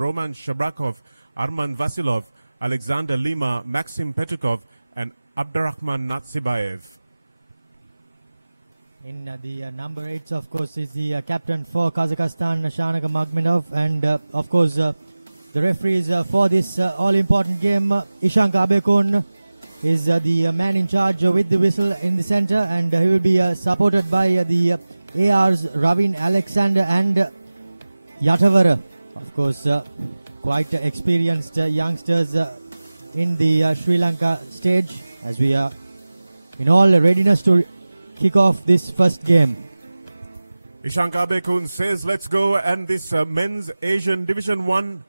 Roman Shabrakov, Arman Vasilov, Alexander Lima, Maxim Petukov, and Abdurrahman Natsibayev. In the number 8, of course, is the captain for Kazakhstan, Shanaka Magminov, and of course, the referees for this all-important game, Ishank Abekun, is the man in charge with the whistle in the center, and he will be supported by the ARs Ravin Alexander and Yatavara. Of course, quite experienced youngsters in the Sri Lanka stage, as we are in all readiness to kick off this first game. Ishank Abekun says let's go, and this men's Asian Division 1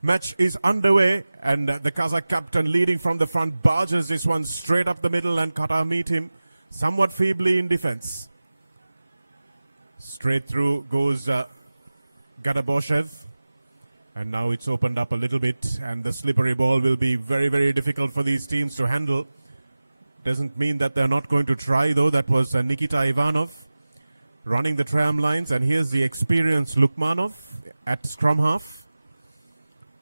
match is underway, and the Kazakh captain leading from the front barges this one straight up the middle, and Qatar meet him somewhat feebly in defense. Straight through goes Gadaboshev, and now it's opened up a little bit, and the slippery ball will be very, very difficult for these teams to handle. Doesn't mean that they're not going to try, though. That was Nikita Ivanov running the tram lines, and here's the experienced Lukmanov at scrum half.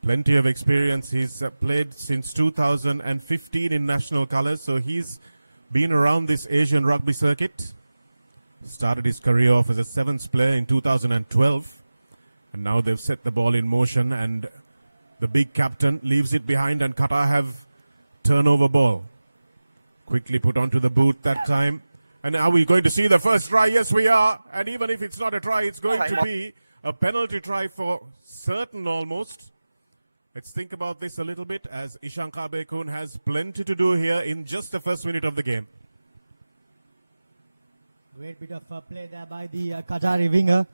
Plenty of experience. He's played since 2015 in national colours, so he's been around this Asian rugby circuit. Started his career off as a sevens player in 2012, and now they've set the ball in motion, and the big captain leaves it behind, and Qatar have turnover ball. Quickly put onto the boot that time. And are we going to see the first try? Yes, we are. And even if it's not a try, it's going to be a penalty try for certain almost. Let's think about this a little bit, as Ishank Abekun has plenty to do here in just the first minute of the game. Great bit of play there by the Qatari winger.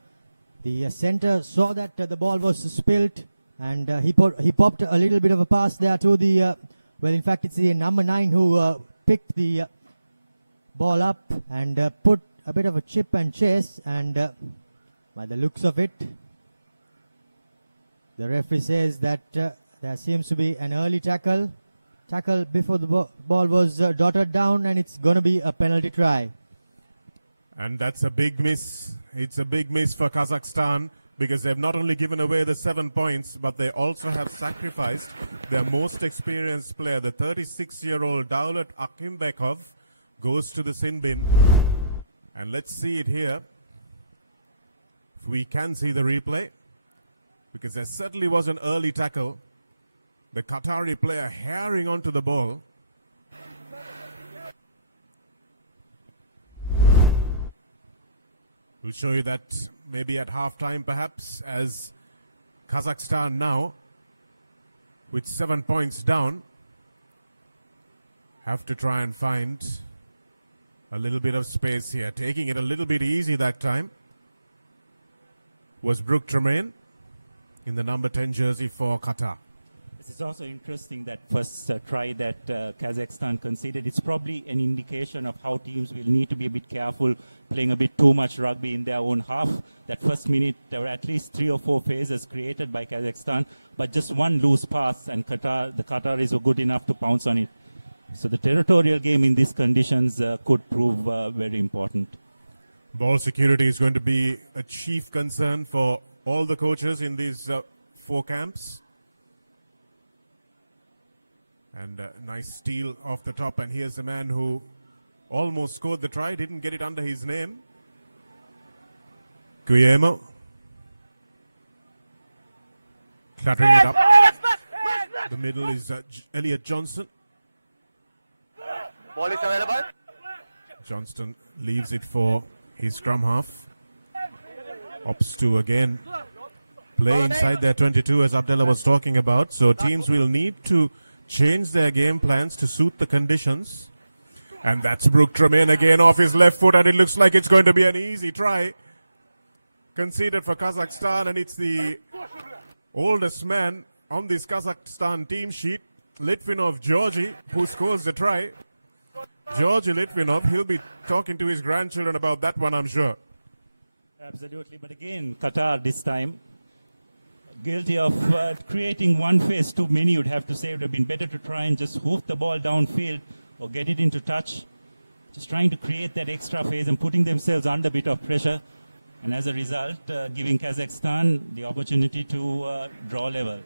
The center saw that the ball was spilt, and he popped a little bit of a pass there to the, well, in fact, it's the number 9 who picked the ball up and put a bit of a chip and chase, and by the looks of it, the referee says that there seems to be an early tackle before the ball was dotted down, and it's going to be a penalty try. And that's a big miss. It's a big miss for Kazakhstan, because they've not only given away the 7 points, but they also have sacrificed their most experienced player. The 36-year-old Daulat Akimbekov goes to the sin bin. And let's see it here, if we can see the replay, because there certainly was an early tackle. The Qatari player herring onto the ball. We'll show you that maybe at halftime perhaps, as Kazakhstan now, with 7 points down, have to try and find a little bit of space here. Taking it a little bit easy that time was Brooke Tremaine in the number 10 jersey for Qatar. This is also interesting, that first try that Kazakhstan conceded. It's probably an indication of how teams will need to be a bit careful playing a bit too much rugby in their own half. That first minute, there were at least 3 or 4 phases created by Kazakhstan, but just one loose pass, and the Qataris were good enough to pounce on it. So the territorial game in these conditions could prove very important. Ball security is going to be a chief concern for all the coaches in these 4 camps. And a nice steal off the top, and here's the man who almost scored the try, didn't get it under his name. Guillermo. Cluttering it up. The middle is Elliot Johnston. Ball is available. Johnston leaves it for his scrum half. Opts to again play inside their 22, as Abdullah was talking about. So teams will need to change their game plans to suit the conditions. And that's Brooke Tremaine again off his left foot, and it looks like it's going to be an easy try conceded for Kazakhstan, and it's the oldest man on this Kazakhstan team sheet, Litvinov Georgi, who scores the try. Georgi Litvinov, he'll be talking to his grandchildren about that one, I'm sure. Absolutely, but again, Qatar this time guilty of creating one phase too many, you'd have to say. It would have been better to try and just hoof the ball downfield or get it into touch. Just trying to create that extra phase and putting themselves under a bit of pressure. and as a result, giving Kazakhstan the opportunity to draw level.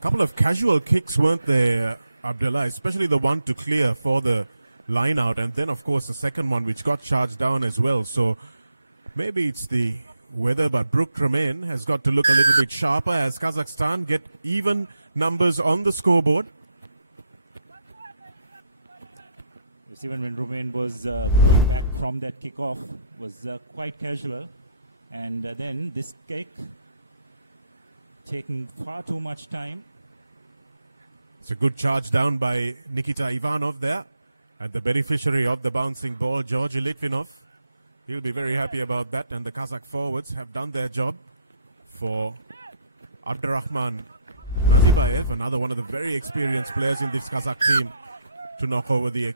Couple of casual kicks, weren't there, Abdullah? Especially the one to clear for the line out, and then of course the second one which got charged down as well. So maybe it's the weather, but Brooke Tremaine has got to look a little bit sharper as Kazakhstan get even numbers on the scoreboard. Yes, even when Romain was going back from that kickoff was quite casual, and then this kick taking far too much time. It's a good charge down by Nikita Ivanov there, and the beneficiary of the bouncing ball, Georgi Litvinov. He'll be very happy about that, and the Kazakh forwards have done their job for Abdurrahman Nazibayev, another one of the very experienced players in this Kazakh team, to knock over the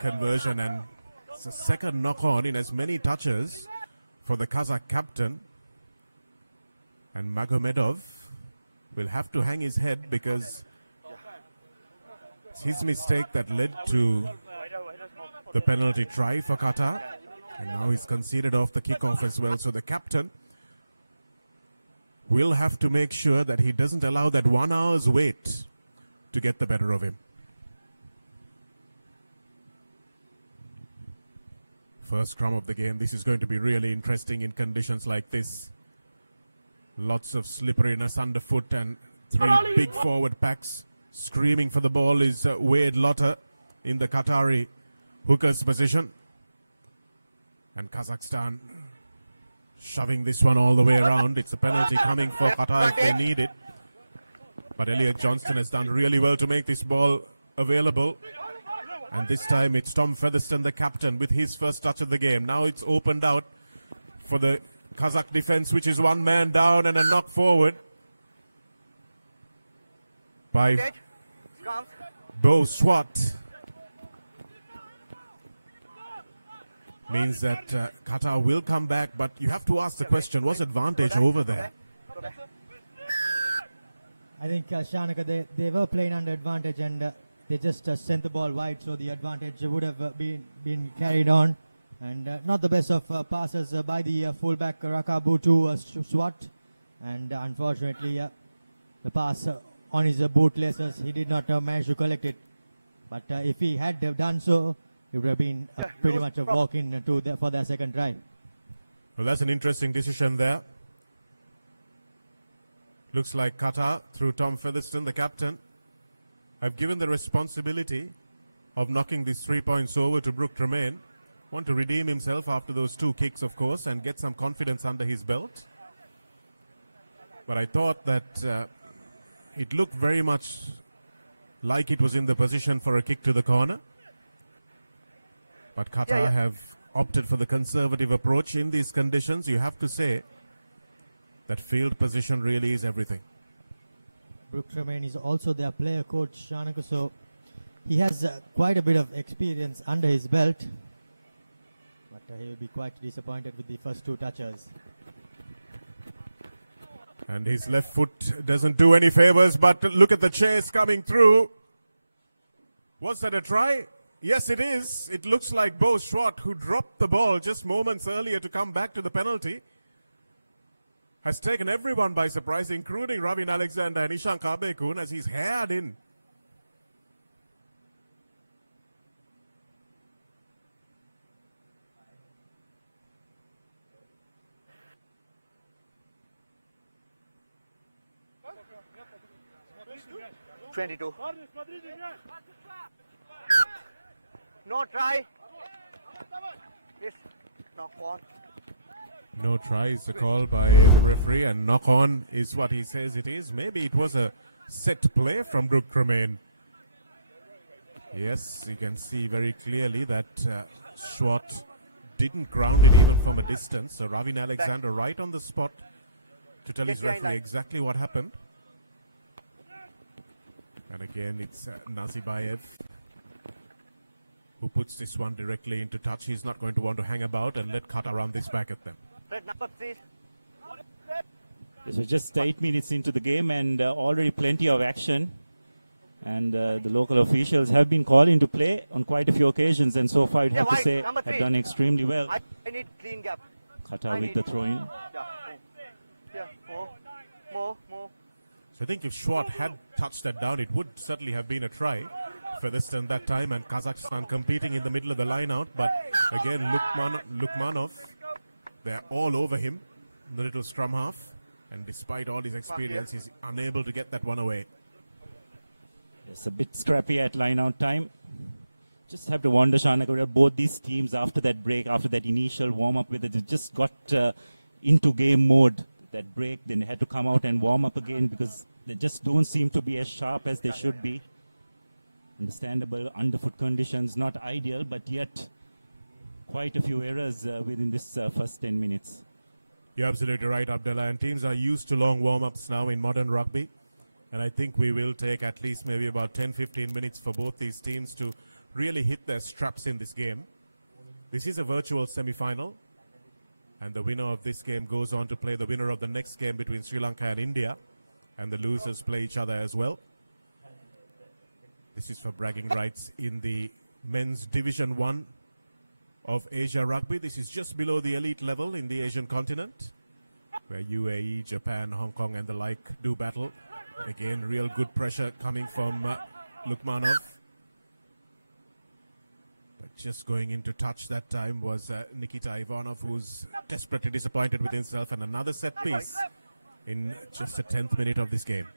conversion, and it's a second knock on in as many touches for the Kazakh captain. And Magomedov will have to hang his head because it's his mistake that led to the penalty try for Qatar, and now he's conceded off the kickoff as well. So the captain will have to make sure that he doesn't allow that 1 hour's wait to get the better of him. First scrum of the game. This is going to be really interesting in conditions like this. Lots of slipperiness underfoot, and three big forward packs. Screaming for the ball is Wade Lotter in the Qatari hooker's position. And Kazakhstan shoving this one all the way around. It's a penalty coming for Qatar if they need it. But Elliot Johnston has done really well to make this ball available. And this time it's Tom Featherstone, the captain, with his first touch of the game. Now it's opened out for the Kazakh defense, which is one man down, and a knock forward by Bo Swat. Means that Qatar will come back, but you have to ask the question, was advantage over there? I think Shanaka, they were playing under advantage, and they just sent the ball wide, so the advantage would have been carried on. And not the best of passes by the fullback Rakabu to Swat, and unfortunately the pass on his bootlaces, he did not manage to collect it. But if he had done so, it would have been pretty much a walk-in for their second try. Well, that's an interesting decision there. Looks like Qatar, through Tom Featherstone, the captain, have given the responsibility of knocking these 3 points over to Brooke Tremaine. Want to redeem himself after those two kicks, of course, and get some confidence under his belt. But I thought that it looked very much like it was in the position for a kick to the corner. But Qatar have opted for the conservative approach in these conditions. You have to say that field position really is everything. Brooke Tremaine is also their player coach, Shanaka, so he has quite a bit of experience under his belt. But he will be quite disappointed with the first two touches. And his left foot doesn't do any favors, but look at the chase coming through. Was that a try? Yes, it is. It looks like Bo Swat, who dropped the ball just moments earlier to come back to the penalty, has taken everyone by surprise, including Ravin Alexander and Ishan Kabekun, as he's haired in. No try. This knock on. No try is the call by the referee, and knock on is what he says it is. Maybe it was a set play from Brooke Tremaine. Yes, you can see very clearly that Swat didn't ground it even from a distance. So Ravin Alexander right on the spot to tell his referee exactly what happened. And again, it's Nazibayev who puts this one directly into touch. He's not going to want to hang about and let Qatar run this back at them. This was just 8 minutes into the game, and already plenty of action. And the local officials have been called into play on quite a few occasions, and so far, I'd have to say, have done extremely well. need clean gap. Qatar with the throw-in. Yeah, more. So I think if Schwart had touched that down, it would certainly have been a try. Featherstone that time, and Kazakhstan competing in the middle of the line out. But again, Lukmanov, they're all over him, the little scrum half. And despite all his experience, he's unable to get that one away. It's a bit scrappy at line-out time. Just have to wonder, Shanaka, both these teams after that break, after that initial warm-up, whether they just got into game mode. That break, then they had to come out and warm up again because they just don't seem to be as sharp as they should be. Understandable, underfoot conditions, not ideal, but yet quite a few errors within this first 10 minutes. You're absolutely right, Abdullah. And teams are used to long warm-ups now in modern rugby. And I think we will take at least maybe about 10-15 minutes for both these teams to really hit their straps in this game. This is a virtual semi-final. And the winner of this game goes on to play the winner of the next game between Sri Lanka and India. And the losers play each other as well. This is for bragging rights in the men's Division 1 of Asia Rugby. This is just below the elite level in the Asian continent, where UAE, Japan, Hong Kong and the like do battle. Again, real good pressure coming from Lukmanov. But just going into touch that time was Nikita Ivanov, who's desperately disappointed with himself, and another set piece in just the 10th minute of this game.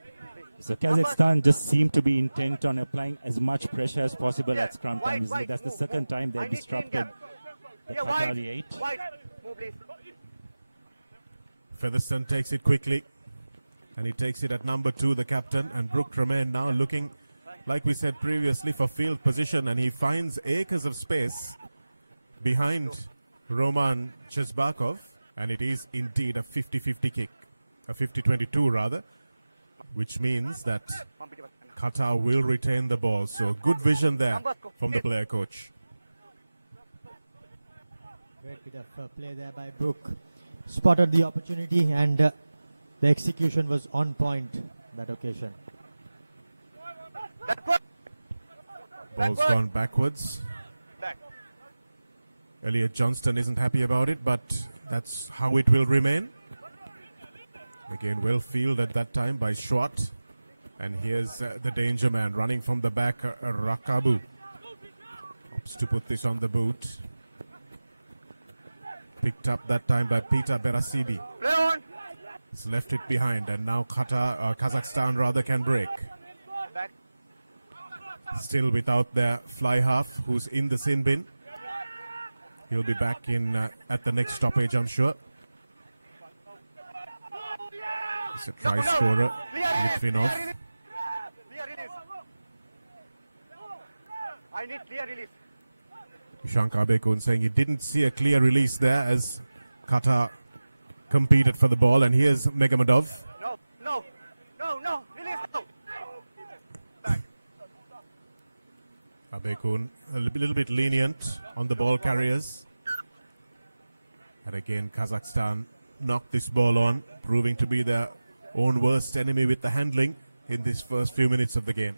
So Kazakhstan just seemed to be intent on applying as much pressure as possible at scrum time. That's the second time they've disrupted the Qatari 8. Featherstone takes it quickly, and he takes it at number 2, the captain, and Brooke Tremaine now looking, like we said previously, for field position, and he finds acres of space behind Roman Chesbakov, and it is indeed a 50-50 kick, a 50-22 rather, which means that Qatar will retain the ball. So good vision there from the player coach. Great bit of play there by Brooke. Spotted the opportunity, and the execution was on point that occasion. Ball's gone backwards. Elliot Johnston isn't happy about it, but that's how it will remain. Again, well fielded that time by Schwart. And here's the danger man running from the back, Rakabu. Opts to put this on the boot. Picked up that time by Peter Berasibi. He's left it behind, and now Kazakhstan rather can break. Still without their fly half, who's in the sin bin. He'll be back in at the next stoppage, I'm sure. It's a try scorer, Litvinov. I need clear release. Ishank Abekun saying he didn't see a clear release there as Qatar competed for the ball. And here's Megamadov. No, release, no. Abekun a little bit lenient on the ball carriers. And again, Kazakhstan knocked this ball on, proving to be their own worst enemy with the handling in this first few minutes of the game.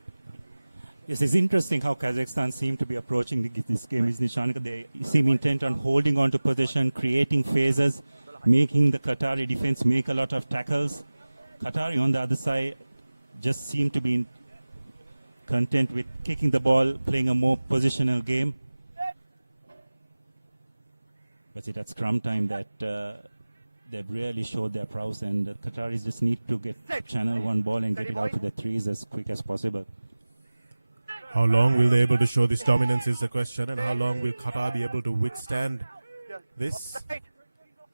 Yes, it's interesting how Kazakhstan seem to be approaching this game, isn't it, Shanika? They seem intent on holding on to possession, creating phases, making the Qatari defense make a lot of tackles. Qatari on the other side just seem to be content with kicking the ball, playing a more positional game. But it's at scrum time that they've really showed their prowess, and the Qataris just need to channel one ball and get it out to the threes as quick as possible. How long will they be able to show this dominance is the question, and how long will Qatar be able to withstand this?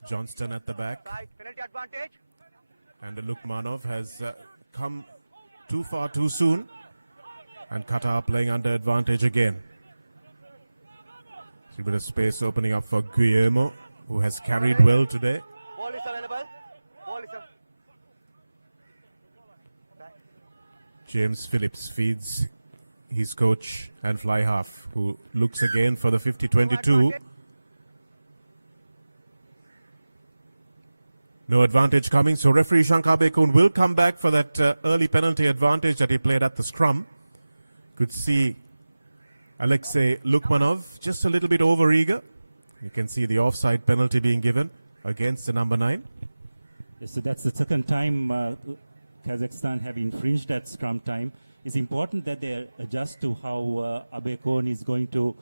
Johnston at the back. Penalty advantage. And Lukmanov has come too far too soon, and Qatar playing under advantage again. See a bit of space opening up for Guillermo, who has carried well today. Ball is available. Ball is available. James Phillips feeds his coach and fly half, who looks again for the 50-22. No advantage coming, so referee Shankar Bekun will come back for that early penalty advantage that he played at the scrum. Could see Alexei Lukmanov just a little bit over-eager, You can see the offside penalty being given against the number 9. Yes, so that's the second time Kazakhstan have infringed that scrum time. It's important that they adjust to how Abekon is going to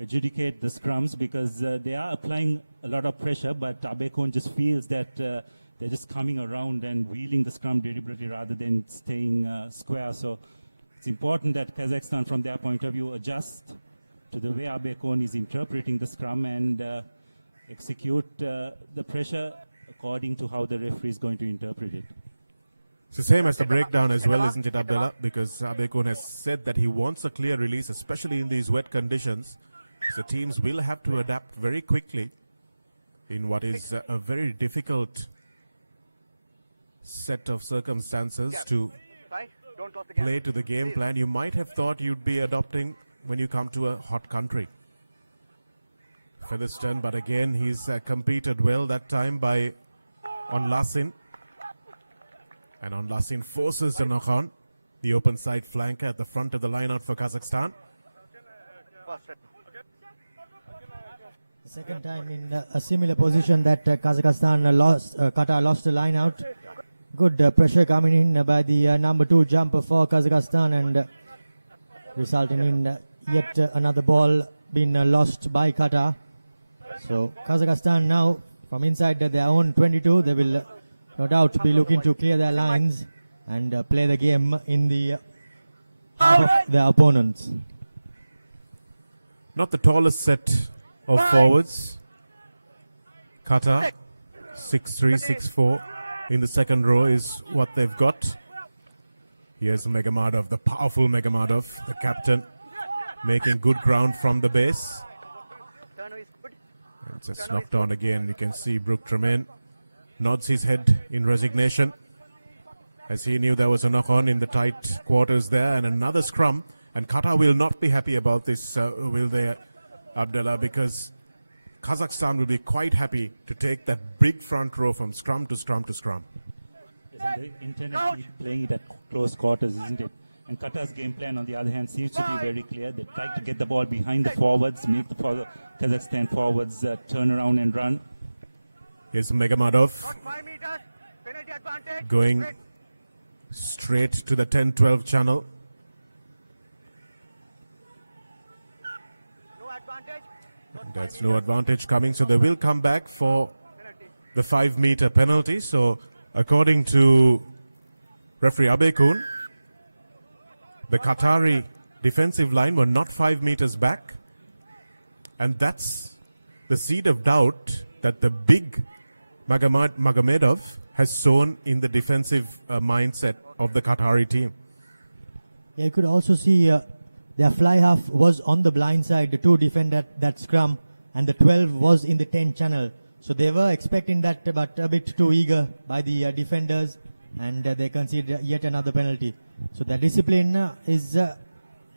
adjudicate the scrums, because they are applying a lot of pressure, but Abekon just feels that they're just coming around and wheeling the scrum deliberately rather than staying square. So it's important that Kazakhstan, from their point of view, adjust to the way Abekon is interpreting the scrum and execute the pressure according to how the referee is going to interpret it. It's the same as the breakdown as well, isn't it, Abdullah? Because Abekon has said that he wants a clear release, especially in these wet conditions. So teams will have to adapt very quickly in what is a very difficult set of circumstances to play to the game plan you might have thought you'd be adopting when you come to a hot country. Featherstone, but again he's competed well that time by Onlasin. And Onlasin forces the knock-on, the open side flanker at the front of the line-out for Kazakhstan. The second time in a similar position that Qatar lost the line-out. Good pressure coming in by the number 2 jumper for Kazakhstan, and resulting in yet another ball being lost by Qatar. So Kazakhstan now from inside their own 22, they will no doubt be looking to clear their lines and play the game in the half of their opponents. Not the tallest set of forwards. Qatar 6'3", 6'4" in the second row is what they've got. Here's Megamadov, the powerful Megamadov, the captain, making good ground from the base. And just knocked on again. You can see Brooke Tremaine nods his head in resignation as he knew there was a knock-on in the tight quarters there, and another scrum. And Qatar will not be happy about this, will they, Abdullah, because Kazakhstan will be quite happy to take that big front row from scrum to scrum to scrum. They intend to keep playing it at close quarters, isn't it? And Qatar's game plan, on the other hand, seems to be very clear. They try to get the ball behind the forwards, make the Kazakhstan forwards turn around and run. Here's Megamadov going straight to the 10-12 channel. That's no advantage coming, so they will come back for the 5-meter penalty. So according to referee Abekun, the Qatari defensive line were not 5 meters back, and that's the seed of doubt that the big Magomedov has sown in the defensive mindset of the Qatari team. Yeah, you could also see their fly half was on the blind side to defend that scrum, and the 12 was in the 10 channel. So they were expecting that, but a bit too eager by the defenders, and they conceded yet another penalty. So the discipline is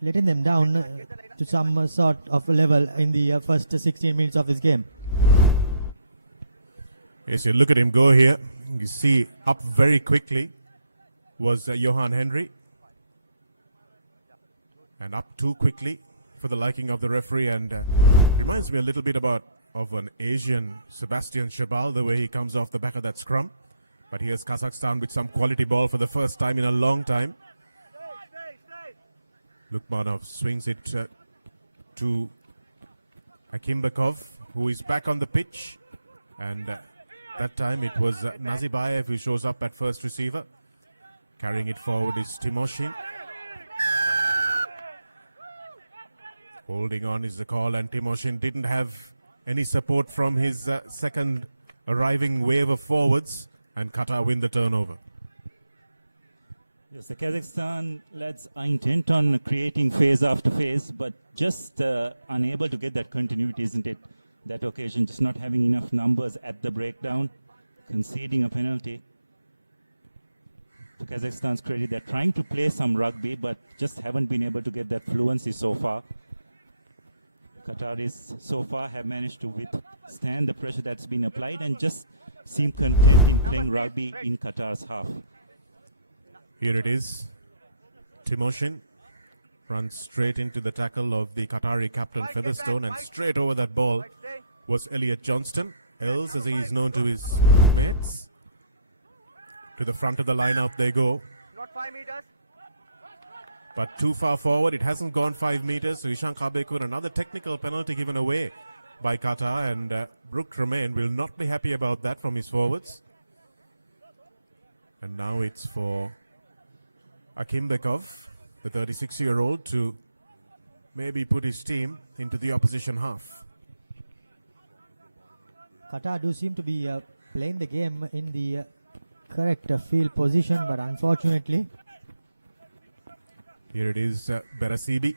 letting them down to some sort of level in the first 16 minutes of this game. Yes, you look at him go here. You see up very quickly was Johan Henry. And up too quickly for the liking of the referee, and reminds me a little bit of an Asian Sebastian Chabal, the way he comes off the back of that scrum. But here's Kazakhstan with some quality ball for the first time in a long time. Lukmanov swings it to Akimbekov, who is back on the pitch. And that time it was Nazibayev who shows up at first receiver. Carrying it forward is Timoshin. Holding on is the call, and Timoshin didn't have any support from his second arriving wave of forwards, and Qatar win the turnover. Yes, the Kazakhstan lads are intent on creating phase after phase, but just unable to get that continuity, isn't it? That occasion, just not having enough numbers at the breakdown, conceding a penalty. To Kazakhstan's credit, they're trying to play some rugby, but just haven't been able to get that fluency so far. Qataris so far have managed to withstand the pressure that's been applied and just seem content in playing rugby in Qatar's half. Here it is. Timoshin runs straight into the tackle of the Qatari captain Featherstone, and straight over that ball was Elliot Johnston, Els as he is known to his mates. To the front of the lineup they go. Not 5 meters. But too far forward, it hasn't gone 5 meters. So Ishan Kabekun, another technical penalty given away by Qatar, and Brooke Tremaine will not be happy about that from his forwards. And now it's for Akimbekov, the 36-year-old, to maybe put his team into the opposition half. Qatar do seem to be playing the game in the correct field position, but unfortunately. Here it is, Berasibi,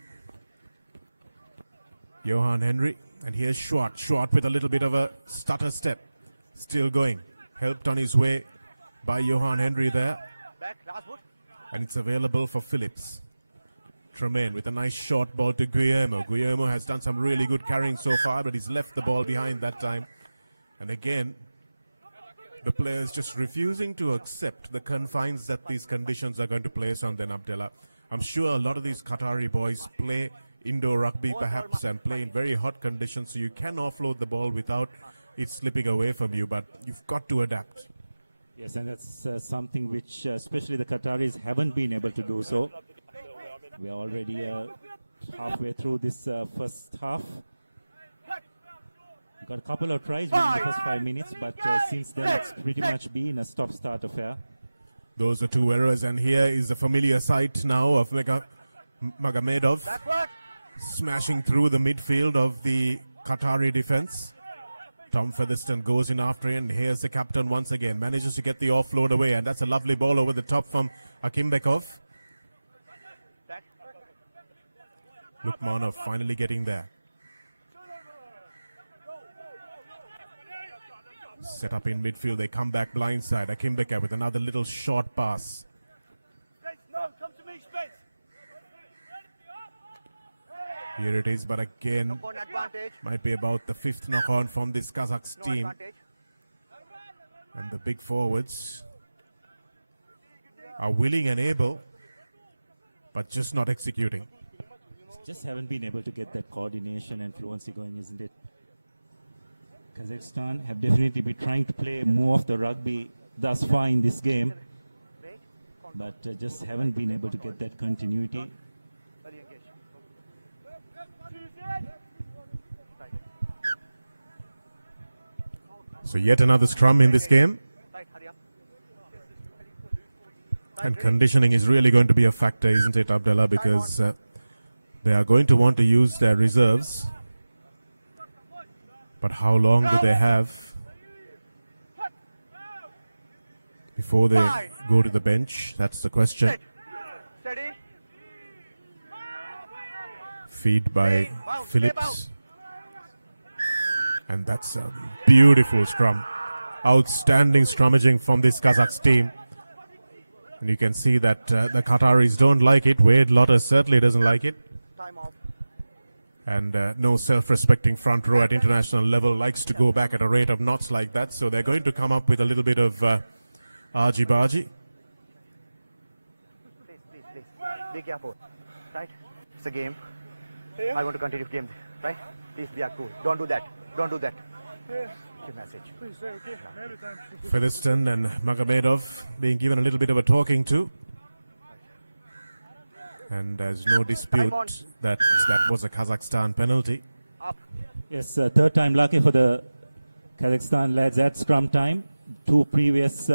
Johan Henry, and here's Schwart. Schwart with a little bit of a stutter step, still going, helped on his way by Johan Henry there, Back, last boot. and it's available for Phillips. Tremaine with a nice short ball to Guillermo. Guillermo has done some really good carrying so far, but he's left the ball behind that time. And again, the players just refusing to accept the confines that these conditions are going to place on them, Abdullah. I'm sure a lot of these Qatari boys play indoor rugby perhaps and play in very hot conditions, so you can offload the ball without it slipping away from you, but you've got to adapt. Yes, and that's something which especially the Qataris haven't been able to do so. We are already halfway through this first half. We got a couple of tries within the first 5 minutes, but since then it's pretty much been a stop-start affair. Those are two errors, and here is the familiar sight now of Magomedov Backward. smashing through the midfield of the Qatari defense. Tom Featherstone goes in after him, and here's the captain once again, manages to get the offload away, and that's a lovely ball over the top from Akimbekov. Back. Lukmanov finally getting there. Set up in midfield, they come back blindside. Akimbekov with another little short pass. Here it is, but again, Knock-on advantage. might be about the fifth knock-on from this Kazakhs No team. advantage. And the big forwards are willing and able, but just not executing. Just haven't been able to get that coordination and fluency going, isn't it? Kazakhstan have definitely been trying to play more of the rugby thus far in this game, Wait. but just haven't been able to get that continuity. Early engage. So yet another scrum in this game. Right, hurry up. And conditioning is really going to be a factor, isn't it, Abdullah? Because they are going to want to use their reserves. But how long do they have before they go to the bench? That's the question. Set. Steady. Feed by Bounce, Phillips. And that's a beautiful scrum. Outstanding scrummaging from this Kazakhs team. And you can see that the Qataris don't like it. Wade Lotter certainly doesn't like it. Time off. And no self-respecting front row at international level likes to go back at a rate of knots like that. So they're going to come up with a little bit of argy-bargy. Please, please, please. Be careful. Right? It's a game. I want to continue game. Right? Please be cool. Don't do that. Don't do that. Give message. Featherstone and Magomedov being given a little bit of a talking to. And there's no dispute that that was a Kazakhstan penalty. Up. Yes, third time lucky for the Kazakhstan lads at scrum time. Two previous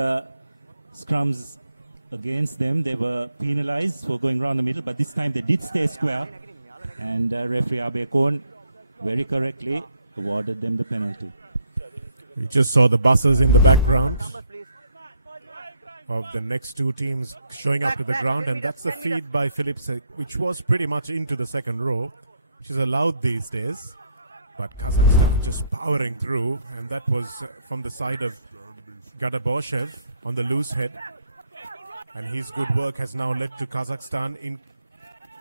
scrums against them, they were penalized for going around the middle, but this time they did stay square. And referee Abekon very correctly awarded them the penalty. We just saw the buses in the background Numbers, please. of the next two teams showing up to the ground, and that's the feed by Phillips, which was pretty much into the second row, which is allowed these days. But Kazakhstan just powering through, and that was from the side of Gadaboshev on the loose head. And his good work has now led to Kazakhstan in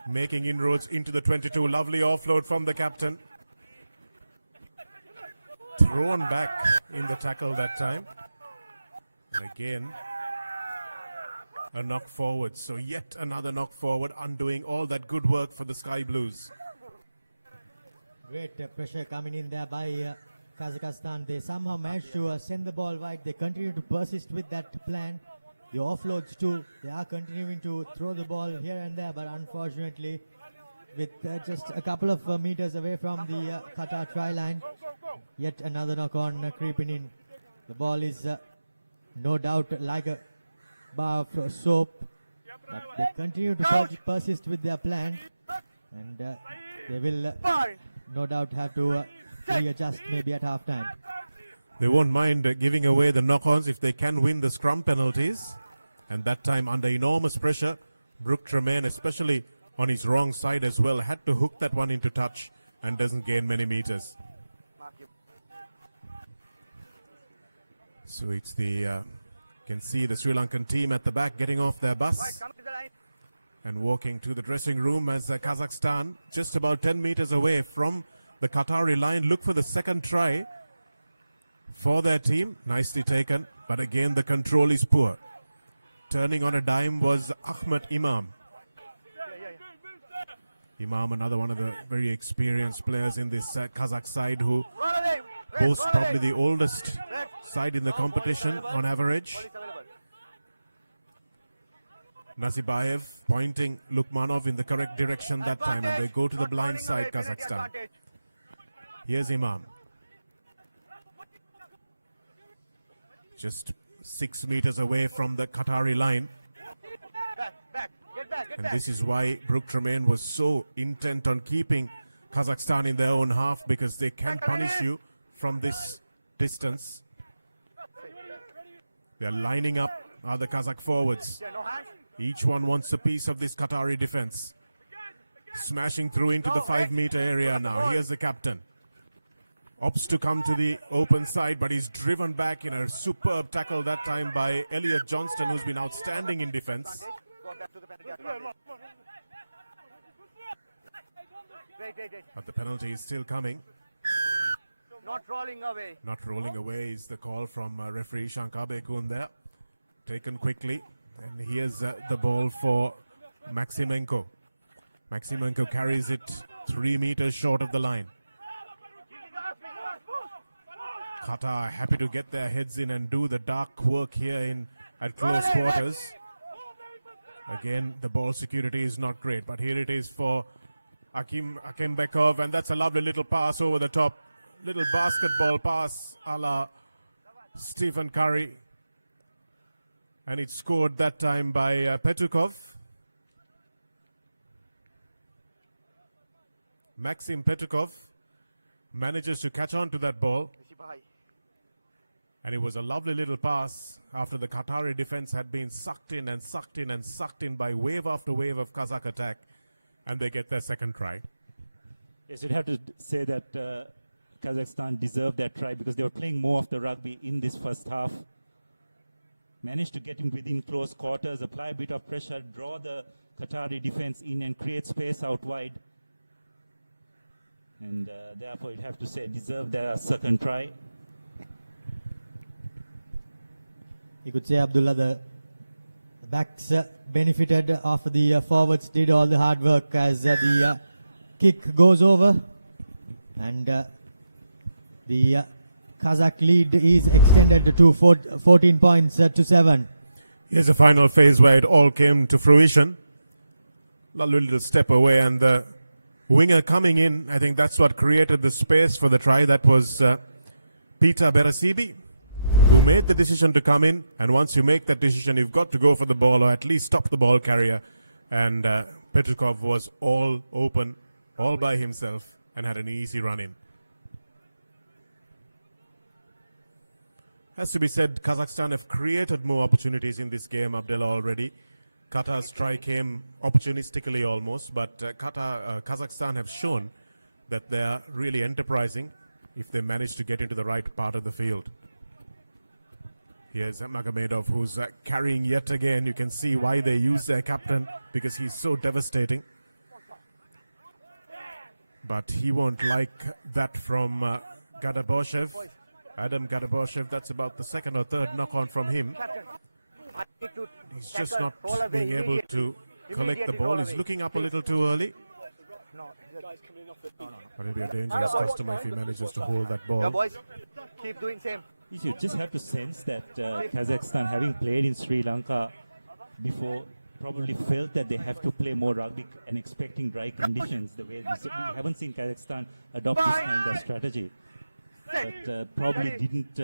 making inroads into the 22. Lovely offload from the captain. Thrown back in the tackle that time. And again, a knock forward. So yet another knock forward, undoing all that good work for the Sky Blues. Great pressure coming in there by Kazakhstan, they somehow managed to send the ball wide. They continue to persist with that plan. The offloads too, they are continuing to throw the ball here and there, but unfortunately, with just a couple of meters away from the Qatar try line, yet another knock-on creeping in. The ball is no doubt like a bar of soap, but they continue to persist with their plan, and they will no doubt have to readjust maybe at half-time. They won't mind giving away the knock-ons if they can win the scrum penalties. And that time, under enormous pressure, Brooke Tremaine, especially on his wrong side as well, had to hook that one into touch and doesn't gain many meters. So it's the, you can see the Sri Lankan team at the back getting off their bus and walking to the dressing room as Kazakhstan, just about 10 meters away from the Qatari line, look for the second try for their team. Nicely taken, but again the control is poor. Turning on a dime was Ahmed Imam. Imam, another one of the very experienced players in this Kazakh side, who boasts probably the oldest side in the competition on average. Nazibayev pointing Lukmanov in the correct direction that time, and they go to the blind side, Kazakhstan. Here's Imam. Just 6 meters away from the Qatari line. And this is why Brooke Tremaine was so intent on keeping Kazakhstan in their own half, because they can punish you from this distance. They're lining up, are the Kazakh forwards. Each one wants a piece of this Qatari defense. Smashing through into the 5-meter area now. Here's the captain. Opts to come to the open side, but he's driven back in a superb tackle that time by Elliot Johnston, who's been outstanding in defense. But the penalty is still coming. Not rolling away. Not rolling away is the call from referee Shankar Bekun there. Taken quickly. And here's the ball for Maximenko. Maximenko carries it 3 meters short of the line. Qatar happy to get their heads in and do the dark work here at close quarters. Again, the ball security is not great, but here it is for Akembekov, and that's a lovely little pass over the top. Little basketball pass a la Stephen Curry. And it's scored that time by Petukov. Maxim Petukov manages to catch on to that ball. And it was a lovely little pass after the Qatari defense had been sucked in and sucked in and sucked in by wave after wave of Kazakh attack. And they get their second try. Yes, you'd have to say that Kazakhstan deserved that try because they were playing more of the rugby in this first half. Managed to get him within close quarters, apply a bit of pressure, draw the Qatari defense in and create space out wide. And therefore you'd have to say deserved their second try. You could say, Abdullah, the backs benefited after the forwards did all the hard work as the kick goes over, and the Kazakh lead is extended to 14 points to 7. Here's a final phase where it all came to fruition. A little step away, and the winger coming in, I think that's what created the space for the try. That was Peter Berasibi, who made the decision to come in, and once you make that decision, you've got to go for the ball or at least stop the ball carrier. And Petukov was all open, all by himself, and had an easy run in. Has to be said, Kazakhstan have created more opportunities in this game, Abdullah, already. Qatar's try came opportunistically almost, but Kazakhstan have shown that they are really enterprising if they manage to get into the right part of the field. Here's Magomedov, who's carrying yet again. You can see why they use their captain, because he's so devastating. But he won't like that from Gadaboshev. Adam Gadaboshev, that's about the second or third knock-on from him. He's just not being able to collect the ball. He's looking up a little too early. No, But it'll be a dangerous customer if he manages to hold that Yeah, ball. boys, keep doing same. You just have to sense that Kazakhstan, having played in Sri Lanka before, probably felt that they have to play more rugby and expecting dry conditions. The way we haven't seen Kazakhstan adopt this kind of strategy, but probably didn't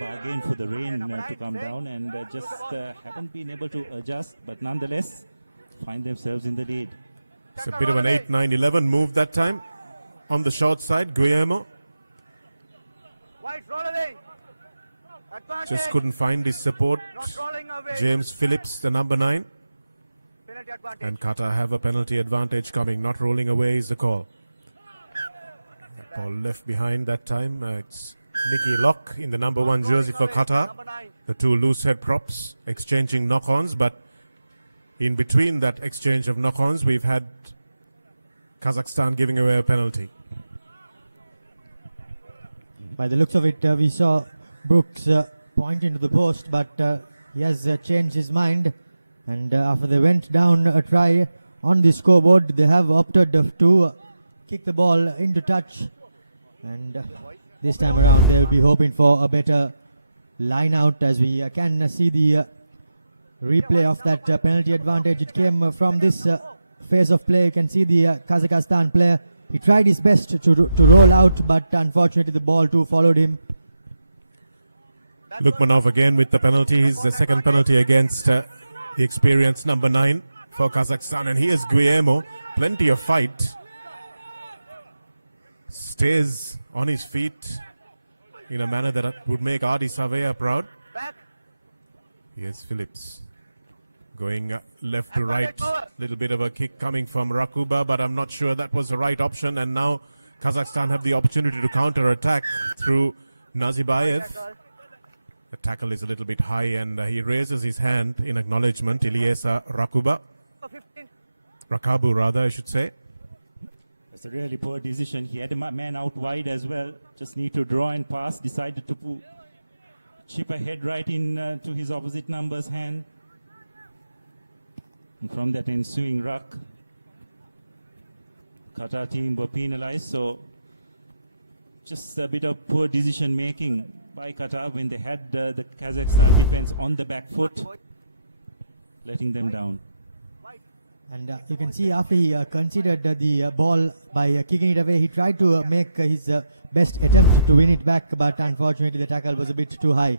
bargain for the rain to come down, and just haven't been able to adjust. But nonetheless, find themselves in the lead. It's a bit of an 8-9-11 move that time. On the short side, Guillermo White, roll away. Advantage. just couldn't find his support. Not rolling away. James Phillips, the number 9. Penalty advantage. And Qatar have a penalty advantage coming. Not rolling away is the call. That ball left behind that time. It's Nicky Locke in the number 1 jersey for Qatar. Number 9. The two loose head props exchanging knock-ons, but in between that exchange of knock-ons, we've had Kazakhstan giving away a penalty. By the looks of it, we saw Brooks point into the post, but he has changed his mind. And after they went down a try on the scoreboard, they have opted to kick the ball into touch. And this time around, they will be hoping for a better line out, as we can see the replay of that penalty advantage. It came from this phase of play. You can see the Kazakhstan player. He tried his best to roll out, but unfortunately the ball too followed him. Lukmanov again with the penalty. His second penalty against the experienced number 9 for Kazakhstan. And here's Guillermo. Plenty of fight. Stays on his feet in a manner that would make Adi Savea proud. Back. Here's Phillips going left to right. Little bit of a kick coming from Rakuba, but I'm not sure that was the right option. And now Kazakhstan have the opportunity to counter-attack through Nazibayev. The tackle is a little bit high, and he raises his hand in acknowledgement. Ilyesa Rakuba. 15. Rakabu, rather, I should say. It's a really poor decision. He had a man out wide as well. Just need to draw and pass. Decided to chip a head right in to his opposite number's hand. And from that ensuing ruck, Qatar team were penalized. So just a bit of poor decision making by Qatar when they had the Kazakhstan defense on the back foot, letting them down. And you can see after he considered the ball by kicking it away, he tried to make his best attempt to win it back, but unfortunately the tackle was a bit too high.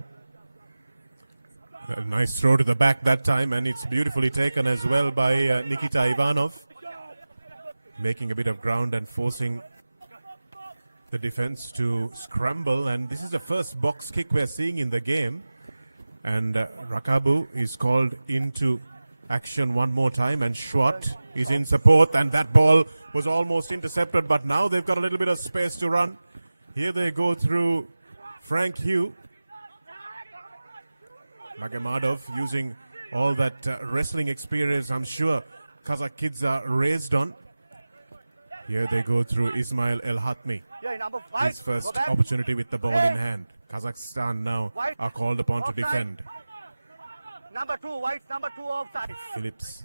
A nice throw to the back that time, and it's beautifully taken as well by Nikita Ivanov, making a bit of ground and forcing the defense to scramble. And this is the first box kick we're seeing in the game, and Rakabu is called into action one more time, and Schwart is in support, and that ball was almost intercepted, but now they've got a little bit of space to run. Here they go through Frank Hugh. Magamadov using all that wrestling experience, I'm sure Kazakh kids are raised on. Here they go through Ismail El Hatmi. Yeah, number 5. His first opportunity with the ball in hand. Kazakhstan now are called upon to defend. Number 2, White, number 2 offside. Phillips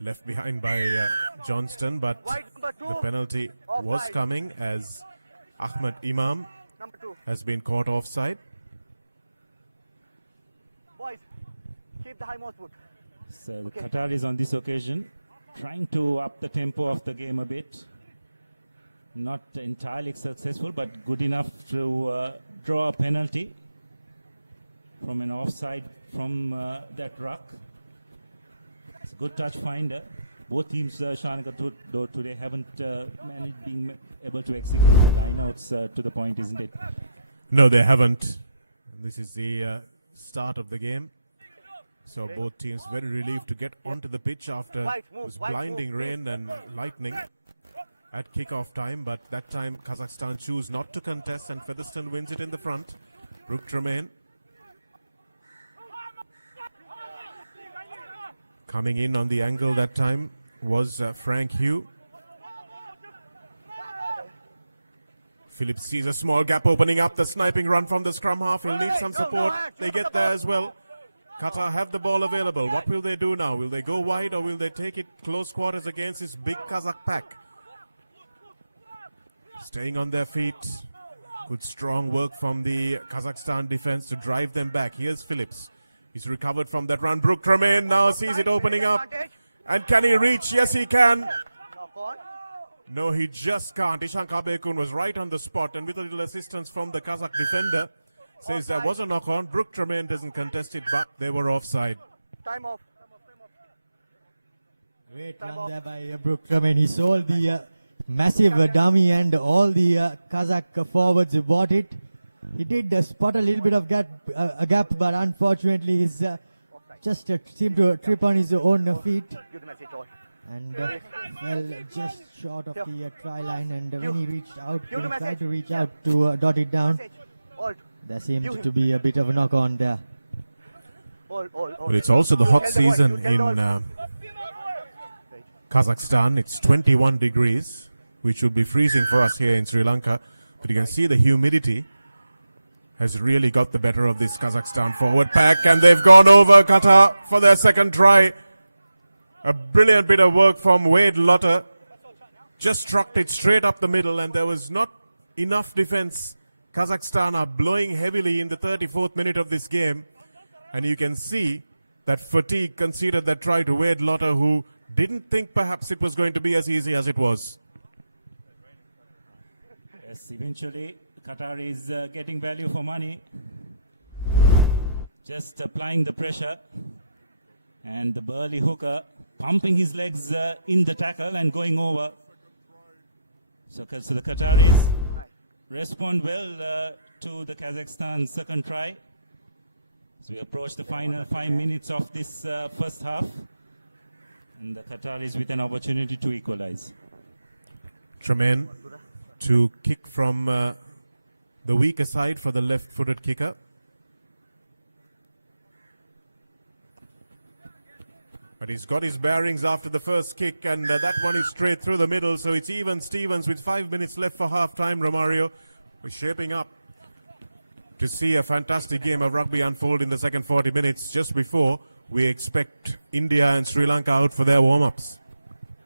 left behind by Johnston, but White, number 2. the penalty was coming as Ahmed Imam Number 2. has been caught offside. Boys, keep the high most foot. So the Qataris on this occasion trying to up the tempo of the game a bit. Not entirely successful, but good enough to draw a penalty from an offside from that ruck. It's a good touch finder. Both teams, Shanaka, though today haven't been able to execute their lineouts to the point, isn't it? No, they haven't. This is the start of the game. So both teams very relieved to get onto the pitch after this blinding rain and lightning at kickoff time. But that time Kazakhstan choose not to contest, and Featherstone wins it in the front. Brooke Tremaine coming in on the angle that time was Frank Hugh. Phillips sees a small gap opening up. The sniping run from the scrum half. He'll need some support. They get there as well. Qatar have the ball available. What will they do now? Will they go wide, or will they take it close quarters against this big Kazakh pack? staying on their feet. Good strong work from the Kazakhstan defense to drive them back. Here's Phillips. He's recovered from that run. Brook Tremaine now sees it opening up. And can he reach? Yes, he can. No, he just can't. Ishank Abekun was right on the spot, and with a little assistance from the Kazakh defender, says there was a knock on. Brook Tremaine doesn't contest it, but they were offside. Time off. Great run there by Brook Tremaine. He saw the massive dummy and all the Kazakh forwards bought it. He did spot a little bit of a gap, but unfortunately he's just seemed to trip on his own feet and fell just short of the try line. And when he reached out, when he tried to reach out to dot it down, there seemed to be a bit of a knock on there. But it's also the hot season in Kazakhstan. It's 21 degrees, which would be freezing for us here in Sri Lanka. But you can see the humidity has really got the better of this Kazakhstan forward pack, and they've gone over Qatar for their second try. A brilliant bit of work from Wade Lotter. Just struck it straight up the middle, and there was not enough defense. Kazakhstan are blowing heavily in the 34th minute of this game, and you can see that Fatigue conceded that try to Wade Lotter, who didn't think perhaps it was going to be as easy as it was. Yes, eventually Qatar is getting value for money. Just applying the pressure, and the burly hooker pumping his legs in the tackle and going over. So the Qataris respond well to the Kazakhstan second try. So we approach the final 5 minutes of this first half, and the Qataris with an opportunity to equalize. Tremaine to kick from the weaker side for the left-footed kicker. But he's got his bearings after the first kick, and that one is straight through the middle, so it's even Stevens with 5 minutes left for half-time. Romario, we're shaping up to see a fantastic game of rugby unfold in the second 40 minutes, just before we expect India and Sri Lanka out for their warm-ups.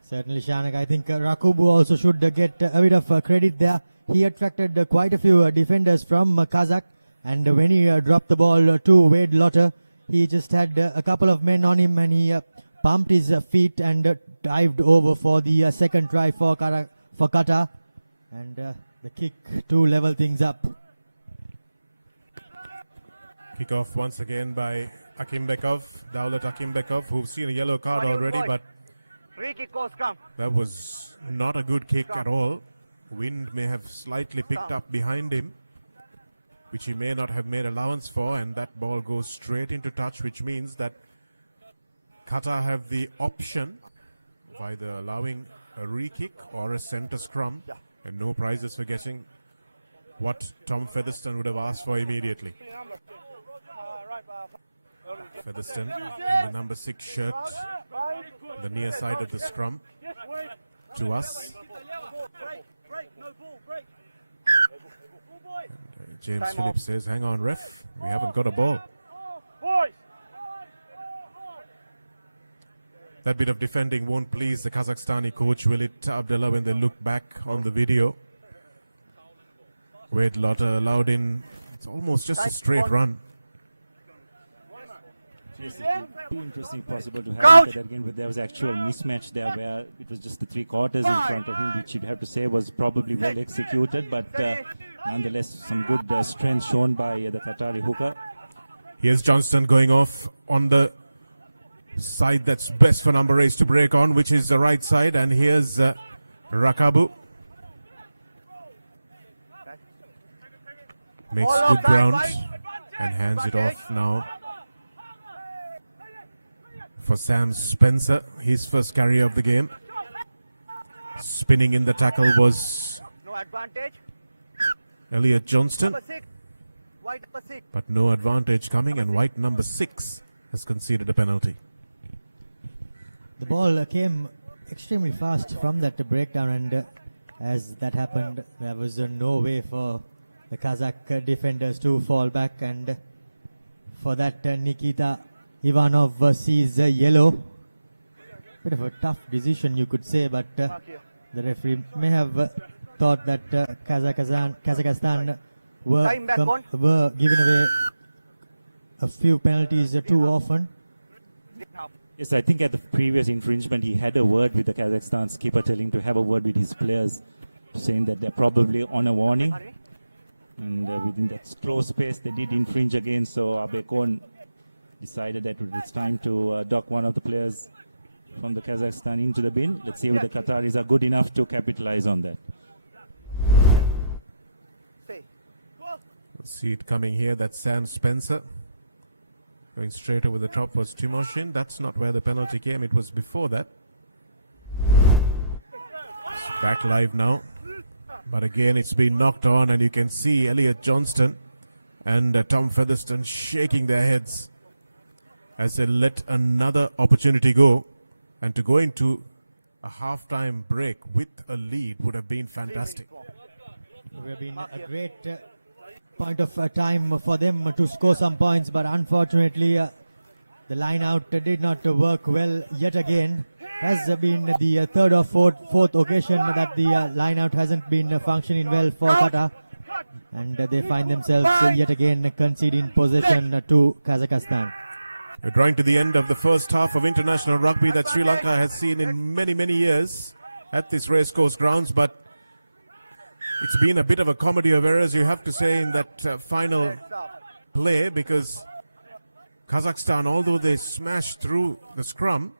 Certainly, Shanak. I think Rakubu also should get a bit of credit there. He attracted quite a few defenders from Kazakh, and when he dropped the ball to Wade Lotter, he just had a couple of men on him, and he pumped his feet and dived over for the second try for Qatar, and the kick to level things up. Kick off once again by Akimbekov, Daulat Akimbekov, who've seen a yellow card already, but that was not a good kick at all. Wind may have slightly picked up behind him, which he may not have made allowance for, and that ball goes straight into touch, which means that Qatar have the option of either allowing a re-kick or a centre scrum, and no prizes for getting what Tom Featherstone would have asked for immediately. Featherstone in the number 6 shirt, the near side of the scrum to us. And, James Phillips says, hang on ref, we haven't got a ball. That bit of defending won't please the Kazakhstani coach, will it, Abdullah, when they look back on the video? Wade Lotter allowed in, it's almost just a straight run. Yes, it would be interesting, possible to have it again, but there was actual mismatch there where it was just the 3 quarters in front of him, which you'd have to say was probably well executed, but nonetheless some good strength shown by the Qatari hooker. Here's Johnston going off on the side that's best for number 8 to break on, which is the right side, and here's Rakabu. Makes good ground and hands it off now for Sam Spencer, his first carry of the game. Spinning in the tackle was Elliot Johnston, but no advantage coming, and white number 6 has conceded a penalty. The ball came extremely fast from that breakdown, and as that happened, there was no way for the Kazakh defenders to fall back, and for that Nikita Ivanov sees yellow. Bit of a tough decision, you could say, but the referee may have thought that Kazakhstan Time back on. were giving away a few penalties too often. Yes, I think at the previous infringement, he had a word with the Kazakhstan skipper, telling him to have a word with his players, saying that they're probably on a warning. And within that close space, they did infringe again. So Abekon decided that it's time to dock one of the players from the Kazakhstan into the bin. Let's see if the Qataris are good enough to capitalize on that. See it coming here. That's Sam Spencer. Going straight over the top was Timoshin. That's not where the penalty came. It was before that. It's back live now. But again, it's been knocked on, and you can see Elliot Johnston and Tom Featherstone shaking their heads as they let another opportunity go. And to go into a half-time break with a lead would have been fantastic. It would have been a great point of time for them to score some points, but unfortunately the line out did not work well yet again. Has been the third or fourth occasion that the line out hasn't been functioning well for Qatar, and they find themselves yet again conceding possession to Kazakhstan. We're drawing to the end of the first half of international rugby that Sri Lanka has seen in many, many years at this Racecourse grounds, but it's been a bit of a comedy of errors, you have to say, in that final play, because Kazakhstan, although they smashed through the scrum,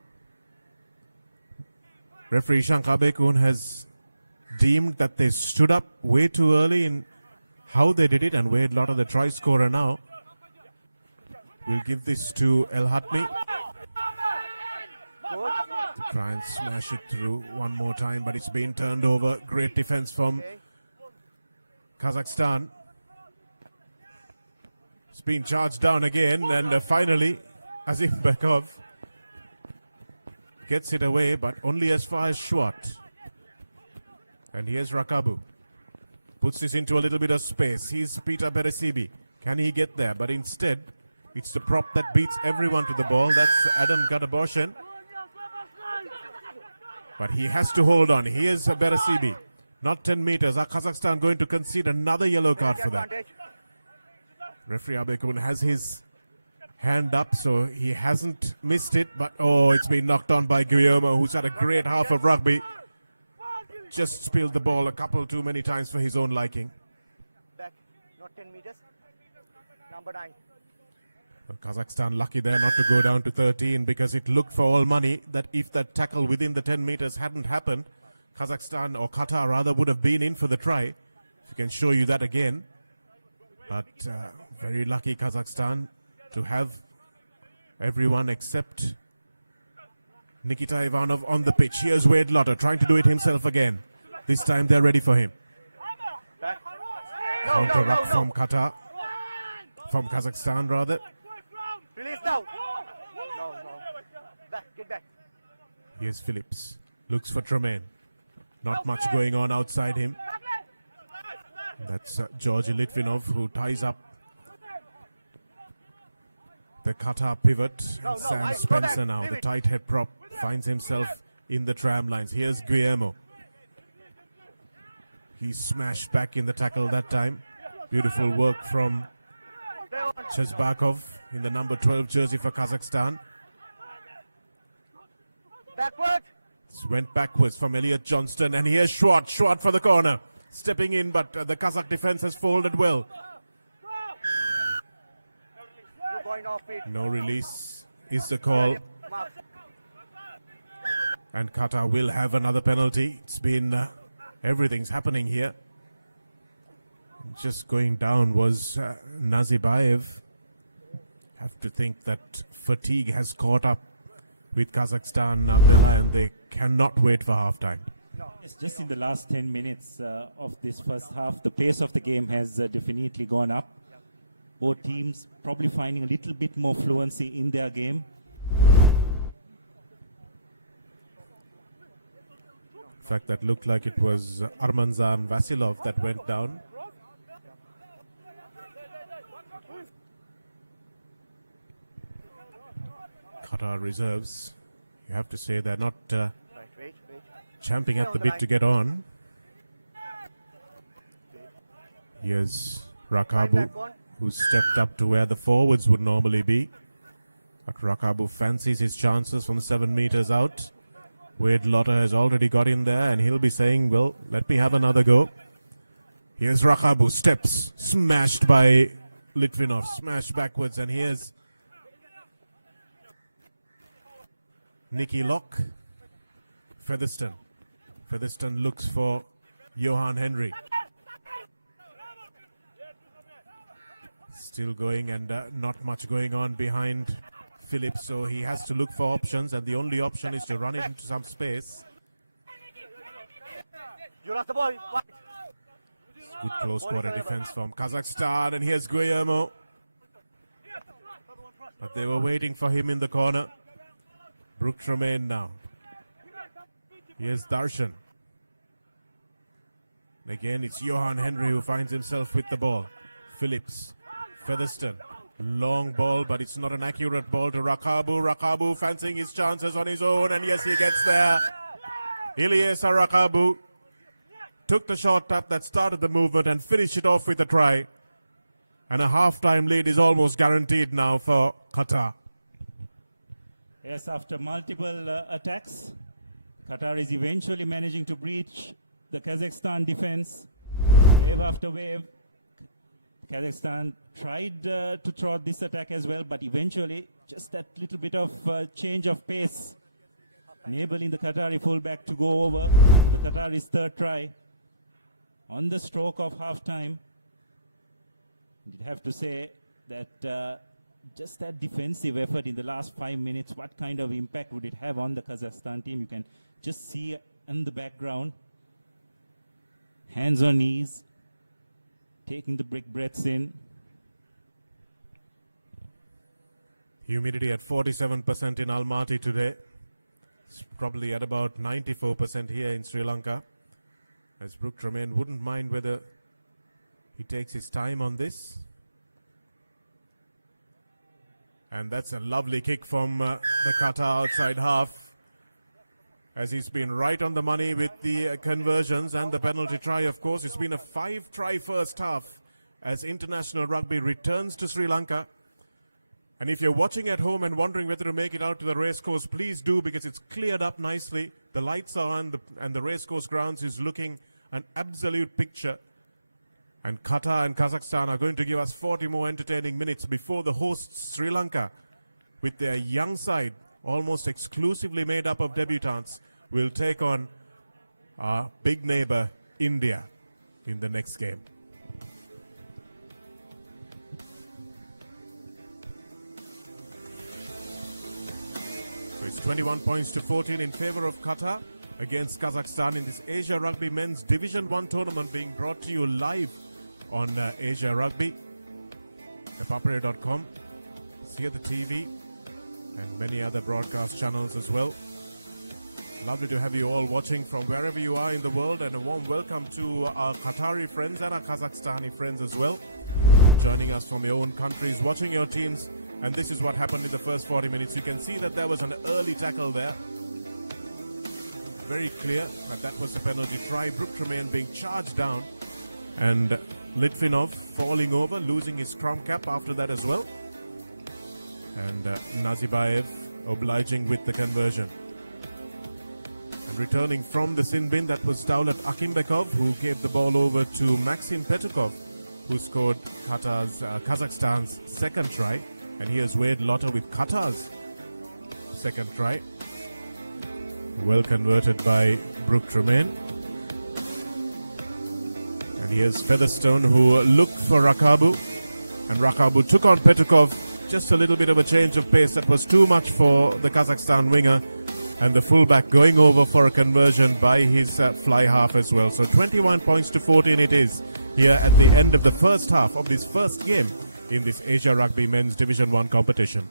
referee Shankar Bekun has deemed that they stood up way too early in how they did it, and Wade Lotter, the try scorer now, will give this to El Hatmi to try and smash it through one more time, but it's been turned over. Great defense from Kazakhstan. It's been charged down again, and finally Azim Bekov gets it away, but only as far as Schwart. And here's Rakabu. Puts this into a little bit of space. He's Peter Beresibi. Can he get there? But instead, it's the prop that beats everyone to the ball. That's Adam Gadaboshan. But he has to hold on. Here's Beresibi. Not 10 meters. Are Kazakhstan going to concede another yellow card for that? Referee Abekun has his hand up, so he hasn't missed it. But, oh, it's been knocked on by Guillermo, who's had a great half of rugby. Just spilled the ball a couple too many times for his own liking. Back, not 10 meters. Number 9. Well, Kazakhstan lucky there not to go down to 13, because it looked for all money that if that tackle within the 10 meters hadn't happened, Kazakhstan, or Qatar rather, would have been in for the try. If we can show you that again. But very lucky Kazakhstan to have everyone except Nikita Ivanov on the pitch. Here's Wade Lotter trying to do it himself again. This time they're ready for him. Counter up from Qatar. From Kazakhstan rather. Release now. No. Back, get back. Here's Phillips. Looks for Tremaine. Not much going on outside him. That's Georgi Litvinov, who ties up the Qatar pivot. Sam Spencer now, the tight head prop, finds himself in the tram lines. Here's Guillermo. He smashed back in the tackle that time. Beautiful work from Chezbakov in the number 12 jersey for Kazakhstan. Backward. This went backwards from Elliot Johnston, and here's Schwart. Schwart for the corner. Stepping in, but the Kazakh defense has folded well. No release is the call. And Qatar will have another penalty. It's been everything's happening here. Just going down was Nazibayev. Have to think that fatigue has caught up with Kazakhstan, Abdullah, and they cannot wait for halftime. Yes, just in the last 10 minutes of this first half, the pace of the game has definitely gone up. Both teams probably finding a little bit more fluency in their game. In fact, that looked like it was Armanzan Vasilov that went down. Qatar reserves. You have to say they're not champing at the bit to get on. Here's Rakabu, who stepped up to where the forwards would normally be. But Rakabu fancies his chances from 7 meters out. Wade Lotter has already got in there, and he'll be saying, well, let me have another go. Here's Rakabu, steps, smashed by Litvinov, smashed backwards, and here's Nicky Locke. Featherstone. Featherstone looks for Johan Henry. Still going, and not much going on behind Phillips, so he has to look for options, and the only option is to run it into some space. You lost the ball. Good close quarter defense from Kazakhstan, and here's Guillermo. But they were waiting for him in the corner. Brooke Tremaine now. Here's Darshan. Again, it's Johan Henry who finds himself with the ball. Phillips, Featherstone. Long ball, but it's not an accurate ball to Rakabu. Rakabu fancying his chances on his own, and yes, he gets there. Ilyesa Rakabu took the short tap that started the movement and finished it off with a try. And a half-time lead is almost guaranteed now for Qatar. Yes, after multiple attacks, Qatar is eventually managing to breach the Kazakhstan defense. Wave after wave, Kazakhstan tried to thwart this attack as well, but eventually just that little bit of change of pace, enabling the Qatari fullback to go over the Qatari's third try on the stroke of half-time. You'd have to say that just that defensive effort in the last 5 minutes, what kind of impact would it have on the Kazakhstan team? You can just see in the background, hands on knees, taking the big breaths in. Humidity at 47% in Almaty today. It's probably at about 94% here in Sri Lanka. As Brooke Tremaine wouldn't mind whether he takes his time on this. And that's a lovely kick from the Qatar outside half, as he's been right on the money with the conversions and the penalty try, of course. It's been a 5-try first half as international rugby returns to Sri Lanka. And if you're watching at home and wondering whether to make it out to the racecourse, please do, because it's cleared up nicely. The lights are on, and the racecourse grounds is looking an absolute picture. And Qatar and Kazakhstan are going to give us 40 more entertaining minutes before the hosts Sri Lanka, with their young side, almost exclusively made up of debutants, will take on our big neighbor, India, in the next game. So it's 21 points to 14 in favor of Qatar against Kazakhstan in this Asia Rugby Men's Division 1 tournament, being brought to you live on Asia Rugby, thepapare.com, see the TV, and many other broadcast channels as well. Lovely to have you all watching from wherever you are in the world, and a warm welcome to our Qatari friends and our Kazakhstani friends as well, joining us from your own countries, watching your teams. And this is what happened in the first 40 minutes. You can see that there was an early tackle there. Very clear that that was a penalty try. Brooke Tremaine being charged down, and Litvinov falling over, losing his scrum cap after that as well. And Nazibayev obliging with the conversion. And returning from the sin bin, that was Daulat Akimbekov, who gave the ball over to Maxim Petukov, who scored Kazakhstan's second try. And here's Wade Lotter with Qatar's second try. Well converted by Brooke Tremaine. And here's Featherstone, who looked for Rakabu. And Rakabu took on Petukov. Just a little bit of a change of pace that was too much for the Kazakhstan winger. And the fullback going over for a conversion by his fly half as well. So 21 points to 14 it is here at the end of the first half of this first game in this Asia Rugby Men's Division 1 competition.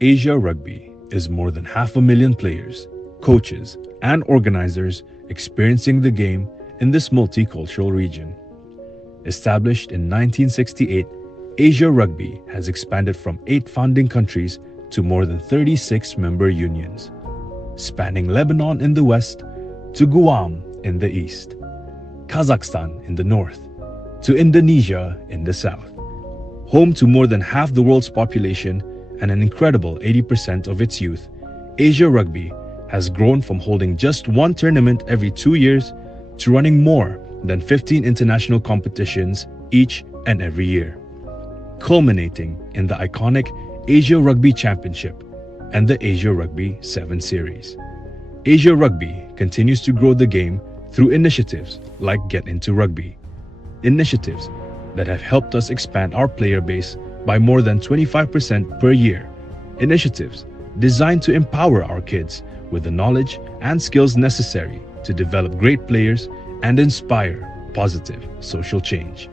Asia Rugby is more than 500,000 players, coaches, and organizers experiencing the game in this multicultural region. Established in 1968, Asia Rugby has expanded from 8 founding countries to more than 36 member unions, spanning Lebanon in the west to Guam in the east, Kazakhstan in the north, to Indonesia in the south. Home to more than half the world's population and an incredible 80% of its youth, Asia Rugby has grown from holding just one tournament every 2 years to running more than 15 international competitions each and every year, culminating in the iconic Asia Rugby Championship and the Asia Rugby 7 Series. Asia Rugby continues to grow the game through initiatives like Get Into Rugby, initiatives that have helped us expand our player base by more than 25% per year, initiatives designed to empower our kids with the knowledge and skills necessary to develop great players and inspire positive social change.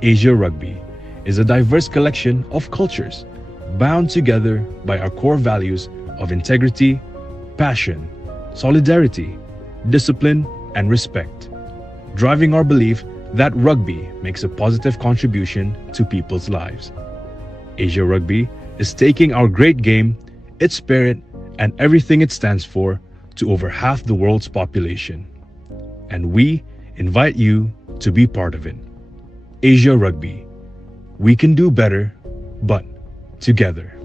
Asia Rugby is a diverse collection of cultures bound together by our core values of integrity, passion, solidarity, discipline, and respect, driving our belief that rugby makes a positive contribution to people's lives. Asia Rugby is taking our great game, its spirit, and everything it stands for to over half the world's population. And we invite you to be part of it. Asia Rugby. We can do better, but together.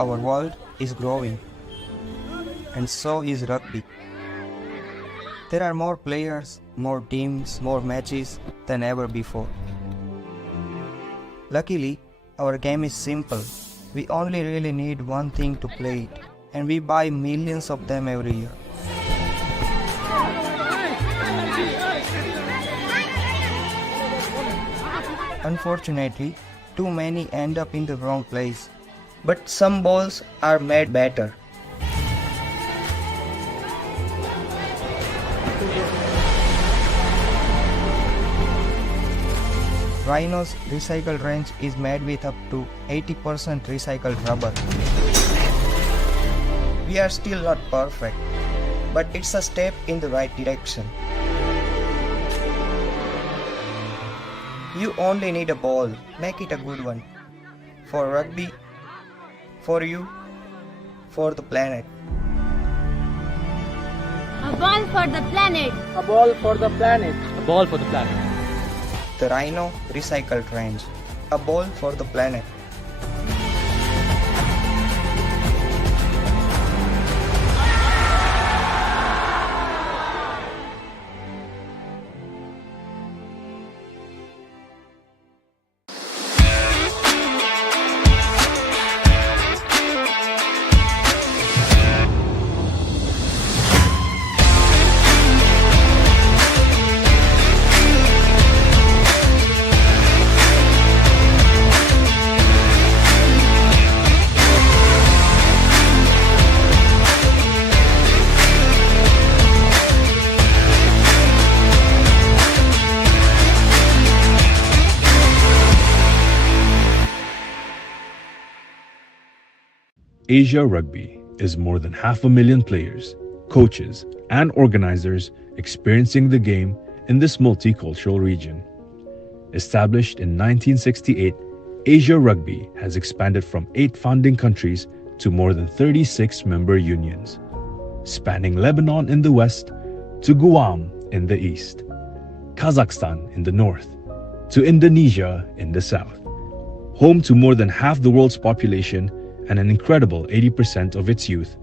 Our world is growing, and so is rugby. There are more players, more teams, more matches than ever before. Luckily, our game is simple. We only really need one thing to play it, and we buy millions of them every year. Unfortunately, too many end up in the wrong place. But some balls are made better. Rhino's recycled range is made with up to 80% recycled rubber. We are still not perfect, but it's a step in the right direction. You only need a ball, make it a good one. For rugby, for you, for the planet. A ball for the planet. A ball for the planet. A ball for the planet. The Rhino recycled range. A ball for the planet. Asia Rugby is more than 500,000 players, coaches, and organizers experiencing the game in this multicultural region. Established in 1968, Asia Rugby has expanded from 8 founding countries to more than 36 member unions, spanning Lebanon in the west to Guam in the east, Kazakhstan in the north, to Indonesia in the south. Home to more than half the world's population and an incredible 80% of its youth,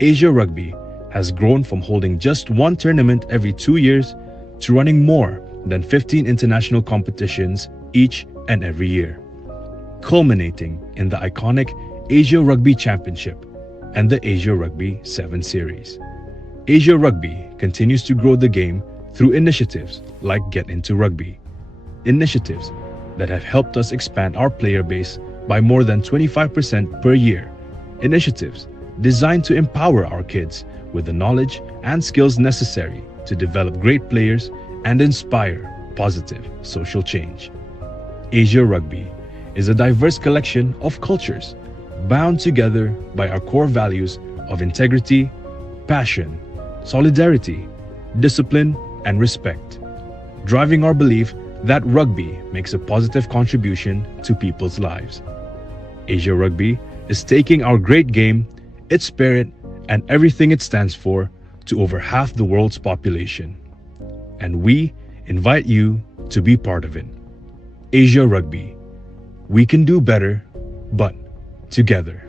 Asia Rugby has grown from holding just one tournament every 2 years to running more than 15 international competitions each and every year, culminating in the iconic Asia Rugby Championship and the Asia Rugby 7 Series. Asia Rugby continues to grow the game through initiatives like Get Into Rugby, initiatives that have helped us expand our player base by more than 25% per year, initiatives designed to empower our kids with the knowledge and skills necessary to develop great players and inspire positive social change. Asia Rugby is a diverse collection of cultures bound together by our core values of integrity, passion, solidarity, discipline, and respect, driving our belief that rugby makes a positive contribution to people's lives. Asia Rugby is taking our great game, its spirit, and everything it stands for to over half the world's population. And we invite you to be part of it. Asia Rugby. We can do better, but together.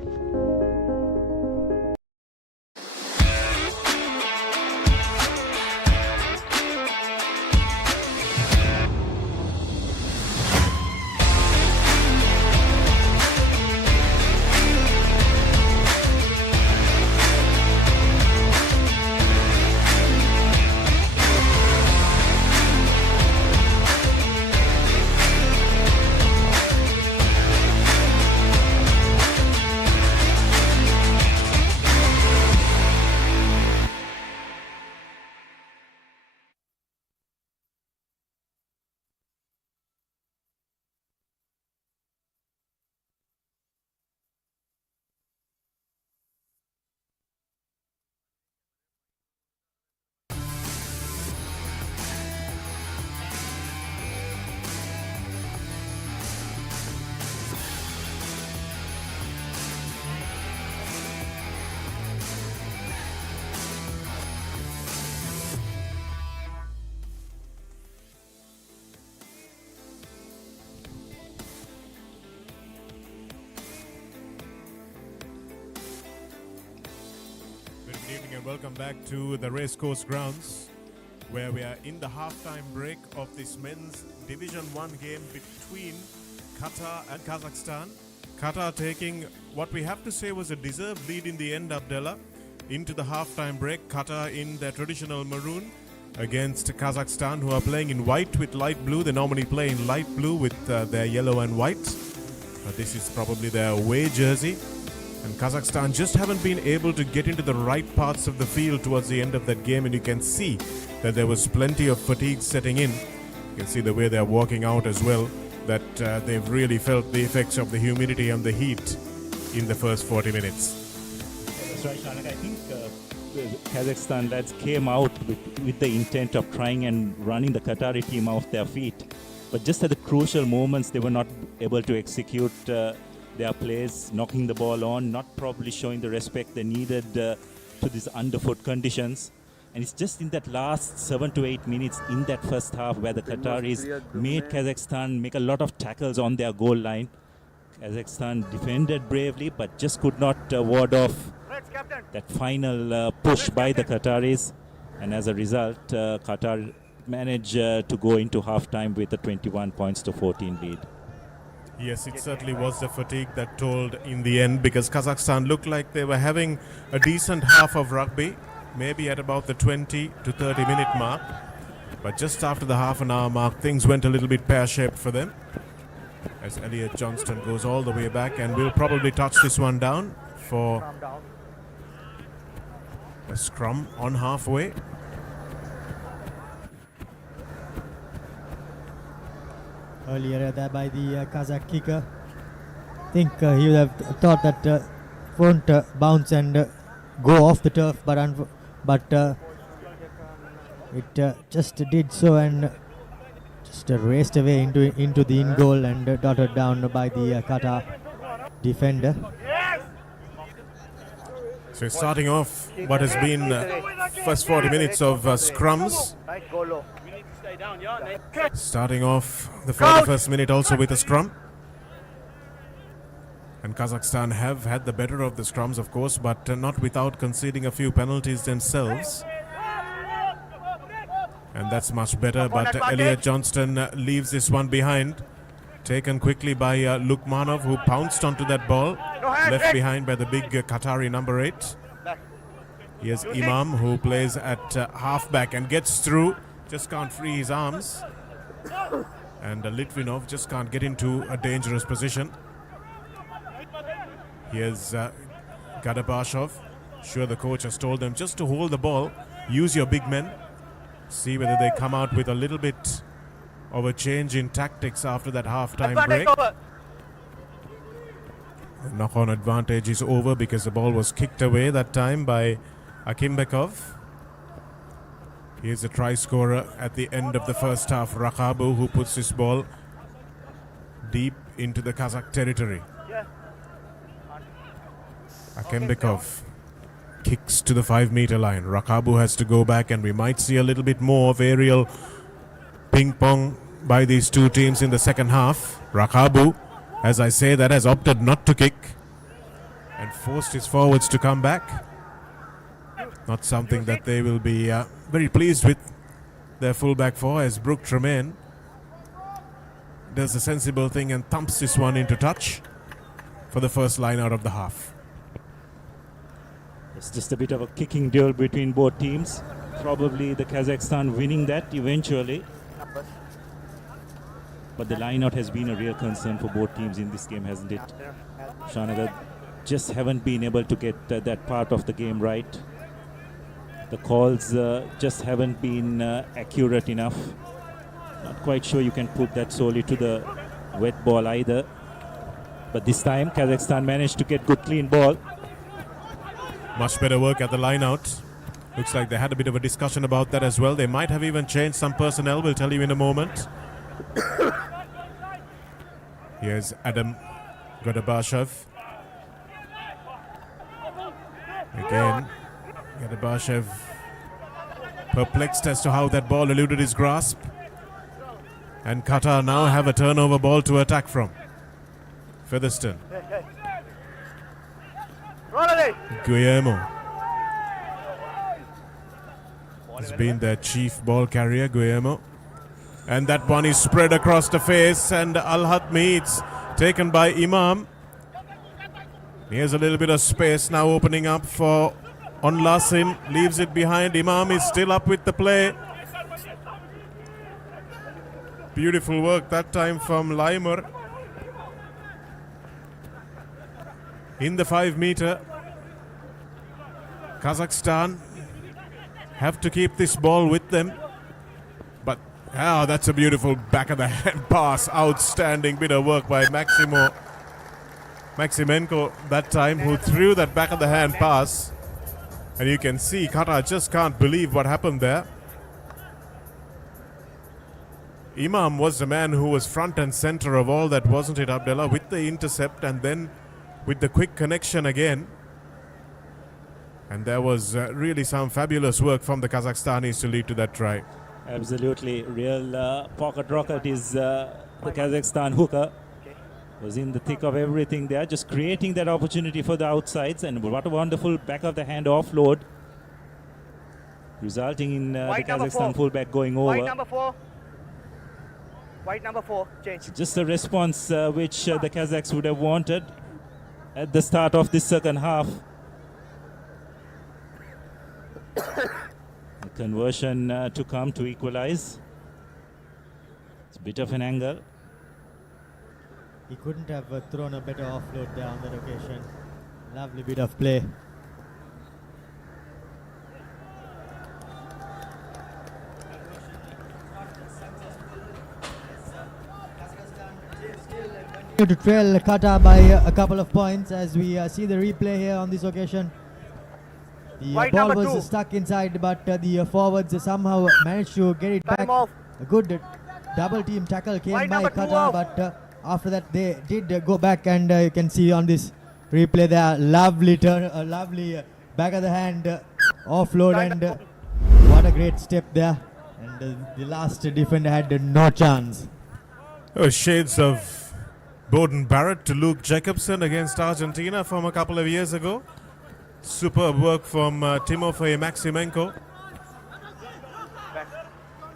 Good evening and welcome back to the Racecourse grounds, where we are in the halftime break of this men's Division 1 game between Qatar and Kazakhstan. Qatar taking what we have to say was a deserved lead in the end, Abdullah, into the halftime break. Qatar in their traditional maroon against Kazakhstan, who are playing in white with light blue. They normally play in light blue with their yellow and white. But this is probably their away jersey. And Kazakhstan just haven't been able to get into the right parts of the field towards the end of that game, and you can see that there was plenty of fatigue setting in. You can see the way they're walking out as well, that they've really felt the effects of the humidity and the heat in the first 40 minutes. That's right, Shanak. I think the Kazakhstan lads came out with the intent of trying and running the Qatari team off their feet. But just at the crucial moments, they were not able to execute their plays, knocking the ball on, not probably showing the respect they needed to these underfoot conditions. And it's just in that last 7 to 8 minutes in that first half where the Qataris made Kazakhstan make a lot of tackles on their goal line. Kazakhstan defended bravely, but just could not ward off that final push by the Qataris. And as a result, Qatar managed to go into halftime with a 21 points to 14 lead. Yes, it certainly was the fatigue that told in the end, because Kazakhstan looked like they were having a decent half of rugby, maybe at about the 20 to 30 minute mark. But just after the half an hour mark, things went a little bit pear-shaped for them, as Elliot Johnston goes all the way back and will probably touch this one down for a scrum on halfway. Earlier there by the Kazakh kicker. I think he would have thought that won't bounce and go off the turf, but it just did so and just raced away into the in goal and dotted down by the Qatar defender. So starting off what has been first 40 minutes of scrums. Starting off the 41st minute also with a scrum. And Kazakhstan have had the better of the scrums, of course, but not without conceding a few penalties themselves. And that's much better, but Elliot Johnston leaves this one behind. Taken quickly by Lukmanov, who pounced onto that ball. Left behind by the big Qatari number 8. Here's Imam, who plays at halfback and gets through. Just can't free his arms. And Litvinov just can't get into a dangerous position. Here's Gadabashov. Sure, the coach has told them just to hold the ball, use your big men, see whether they come out with a little bit of a change in tactics after that half-time break. The knock-on advantage is over because the ball was kicked away that time by Akimbekov. Here's a try scorer at the end of the first half, Rakabu, who puts this ball deep into the Kazakh territory. Akembekov kicks to the 5-meter line. Rakabu has to go back, and we might see a little bit more of aerial ping-pong by these two teams in the second half. Rakabu, as I say, that has opted not to kick and forced his forwards to come back. Not something that they will be very pleased with their fullback for, as Brooke Tremaine does a sensible thing and thumps this one into touch for the first line out of the half. It's just a bit of a kicking duel between both teams. Probably the Kazakhstan winning that eventually. But the line out has been a real concern for both teams in this game, hasn't it? Shanagar just haven't been able to get that part of the game right. The calls just haven't been accurate enough. Not quite sure you can put that solely to the wet ball either. But this time Kazakhstan managed to get good clean ball. Much better work at the line out. Looks like they had a bit of a discussion about that as well. They might have even changed some personnel. We'll tell you in a moment. Here's Adam Gadabashev. Again, Gadabashev perplexed as to how that ball eluded his grasp. And Qatar now have a turnover ball to attack from. Featherstone. Guillermo has been their chief ball carrier, Guillermo. And that one is spread across the face, and Al-Hatmi, it's taken by Imam. Here's a little bit of space now opening up for Onlasim, leaves it behind. Imam is still up with the play. Beautiful work that time from Laimer. In the 5-meter, Kazakhstan have to keep this ball with them. But that's a beautiful back of the hand pass. Outstanding bit of work by Maximenko that time, who threw that back of the hand pass. And you can see Qatar just can't believe what happened there. Imam was the man who was front and center of all that, wasn't it, Abdullah? With the intercept and then with the quick connection again. And there was really some fabulous work from the Kazakhstanis to lead to that try. Absolutely. Real pocket rocket is the Kazakhstan hooker. Was in the thick of everything there, just creating that opportunity for the outsides. And what a wonderful back of the hand offload, resulting in the Kazakhstan fullback going over. White number 4, change. Just a response which the Kazakhs would have wanted at the start of this second half. The conversion to come to equalize. It's a bit of an angle. He couldn't have thrown a better offload there on that occasion. Lovely bit of play. To trail Qatar by a couple of points as we see the replay here on this occasion. The ball was stuck inside, but the forwards somehow managed to get it back. A good double team tackle came by Qatar, but after that they did go back, and you can see on this replay there, lovely turn, lovely back of the hand offload, and what a great step there. And the last defender had no chance. Shades of Bowden Barrett to Luke Jacobson against Argentina from a couple of years ago. Superb work from Timofey Maximenko.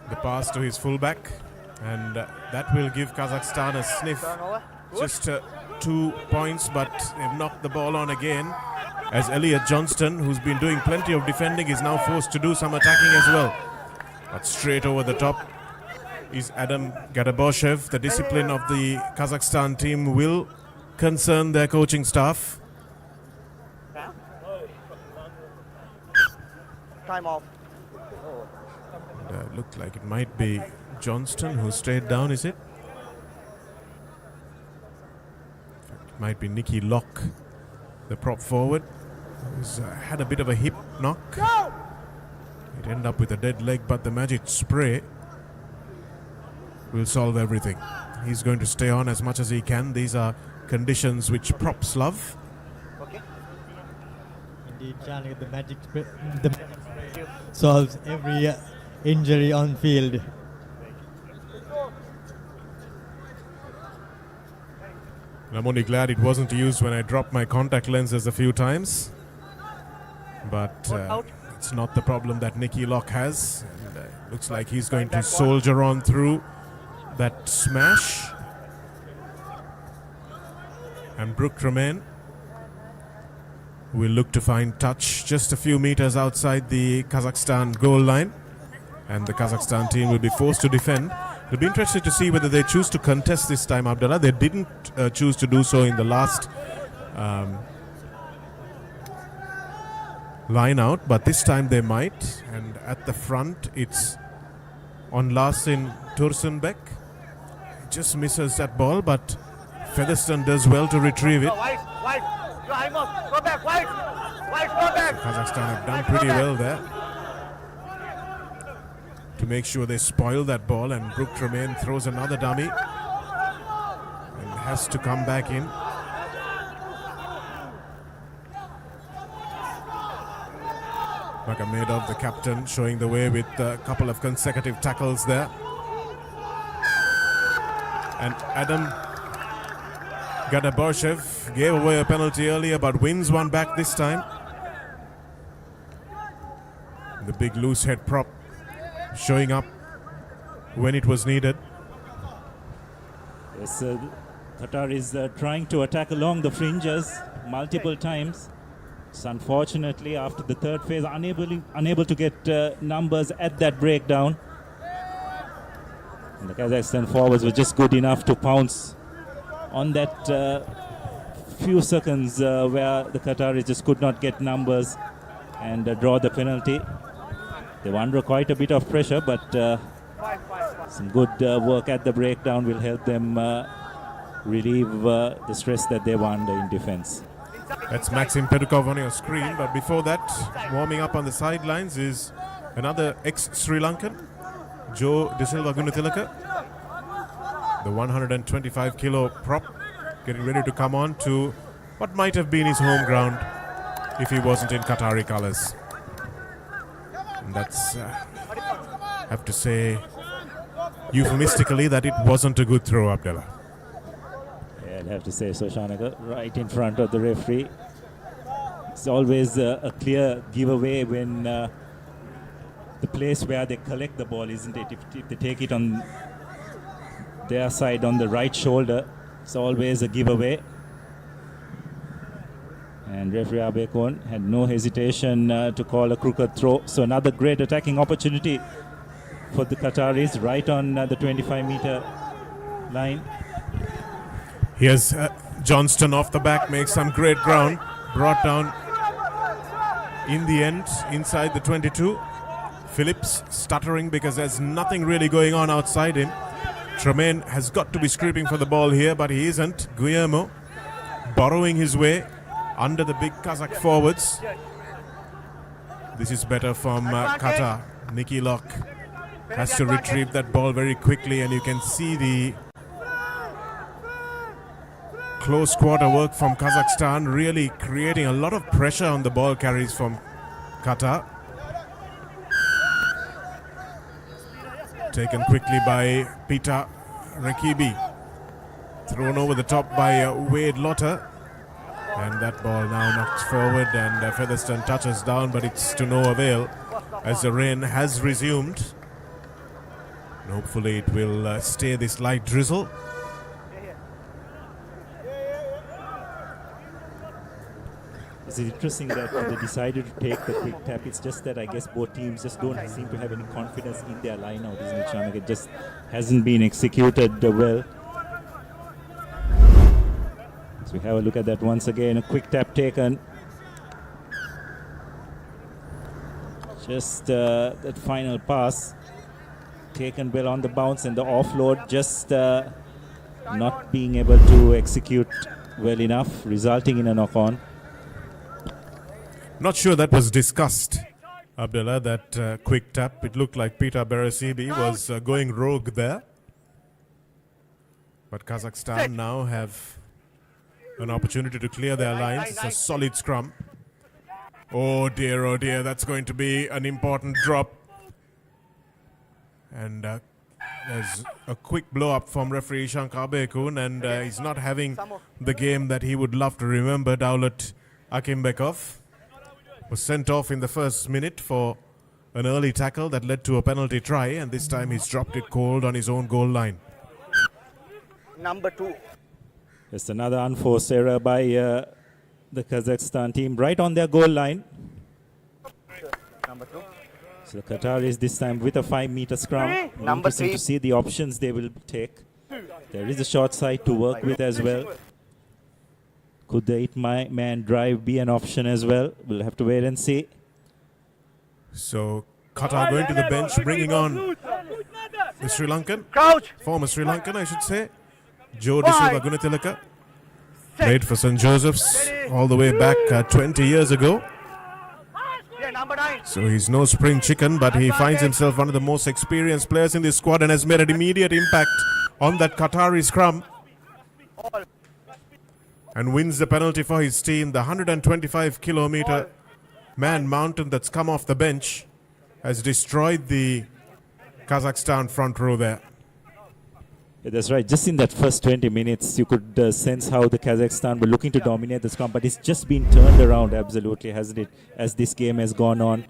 The pass to his fullback, and that will give Kazakhstan a sniff. Just 2 points, but they've knocked the ball on again, as Elliot Johnston, who's been doing plenty of defending, is now forced to do some attacking as well. But straight over the top is Adam Gadaboshev. The discipline of the Kazakhstan team will concern their coaching staff. Time off. Looked like it might be Johnston who stayed down, is it? It might be Nicky Locke, the prop forward, who's had a bit of a hip knock. It ended up with a dead leg, but the magic spray will solve everything. He's going to stay on as much as he can. These are conditions which props love. Okay. Indeed, Shanika, the magic spray solves every injury on field. I'm only glad it wasn't used when I dropped my contact lenses a few times. But it's not the problem that Nicky Locke has. And, looks like he's going to soldier on through that smash. And Brooke Tremaine will look to find touch just a few meters outside the Kazakhstan goal line. And the Kazakhstan team will be forced to defend. It'll be interesting to see whether they choose to contest this time, Abdullah. They didn't choose to do so in the last line out, but this time they might. And at the front, it's on Larsin Tursenbeck. Just misses that ball, but Featherstone does well to retrieve it. Go back, go back. Kazakhstan have done pretty well there to make sure they spoil that ball, and Brooke Tremaine throws another dummy and has to come back in. Magomedov, the captain, showing the way with a couple of consecutive tackles there. And Adam Gadaboshev gave away a penalty earlier but wins one back this time. The big loose head prop showing up when it was needed. Yes, Qatar is trying to attack along the fringes multiple times. It's unfortunately, after the third phase, unable to get numbers at that breakdown. And the Kazakhstan forwards were just good enough to pounce on that few seconds where the Qataris just could not get numbers and draw the penalty. They were under quite a bit of pressure, but some good work at the breakdown will help them relieve the stress that they were under in defense. That's Maxim Pedukov on your screen, but before that, warming up on the sidelines is another ex-Sri Lankan, Joe De Silva Gunathilaka, the 125 kilo prop, getting ready to come on to what might have been his home ground if he wasn't in Qatari colours. And that's, have to say, euphemistically, that it wasn't a good throw, Abdullah. Yeah, I'd have to say so, Shanaga, right in front of the referee. It's always a clear giveaway when the place where they collect the ball, isn't it? If they take it on their side, on the right shoulder, it's always a giveaway. And referee Abekon had no hesitation to call a crooked throw. So another great attacking opportunity for the Qataris right on the 25-meter line. Here's Johnston off the back, makes some great ground, brought down in the end inside the 22. Phillips stuttering because there's nothing really going on outside him. Tremaine has got to be scraping for the ball here, but he isn't. Guillermo borrowing his way under the big Kazakh forwards. This is better from Qatar. Nicky Locke has to retrieve that ball very quickly, and you can see the close quarter work from Kazakhstan, really creating a lot of pressure on the ball carries from Qatar. Taken quickly by Peter Rakibi. thrown over the top by Wade Lotter. And that ball now knocked forward, and Featherstone touches down, but it's to no avail as the rain has resumed. And hopefully it will stay this light drizzle. It's interesting that they decided to take the quick tap. It's just that I guess both teams just don't seem to have any confidence in their line-out, isn't it, Shanak? It just hasn't been executed well. So we have a look at that once again. A quick tap taken. Just that final pass taken well on the bounce, and the offload just not being able to execute well enough, resulting in a knock-on. Not sure that was discussed, Abdullah, that quick tap. It looked like Peter Beresibi was going rogue there. But Kazakhstan now have an opportunity to clear their lines. It's a solid scrum. Oh dear, that's going to be an important drop. And there's a quick blow up from referee Ishank Abekun, and he's not having the game that he would love to remember. Daulat Akimbekov was sent off in the first minute for an early tackle that led to a penalty try, and this time he's dropped it cold on his own goal line. Number 2. It's another unforced error by the Kazakhstan team right on their goal line. Number 2. So the Qataris this time with a 5-meter scrum. Number Interesting 3. to see the options they will take. There is a short side to work with as well. Could the 8-man drive be an option as well? We'll have to wait and see. So Qatar going to the bench, bringing on the Sri Lankan, former Sri Lankan I should say, Joe De Silva Gunatilaka. Played for St. Joseph's all the way back 20 years ago. So he's no spring chicken, but he finds himself one of the most experienced players in this squad and has made an immediate impact on that Qatari scrum. And wins the penalty for his team. The 125-kilometer man mountain that's come off the bench has destroyed the Kazakhstan front row there. Yeah, that's right. Just in that first 20 minutes, you could sense how the Kazakhstan were looking to dominate the scrum, but it's just been turned around absolutely, hasn't it, as this game has gone on.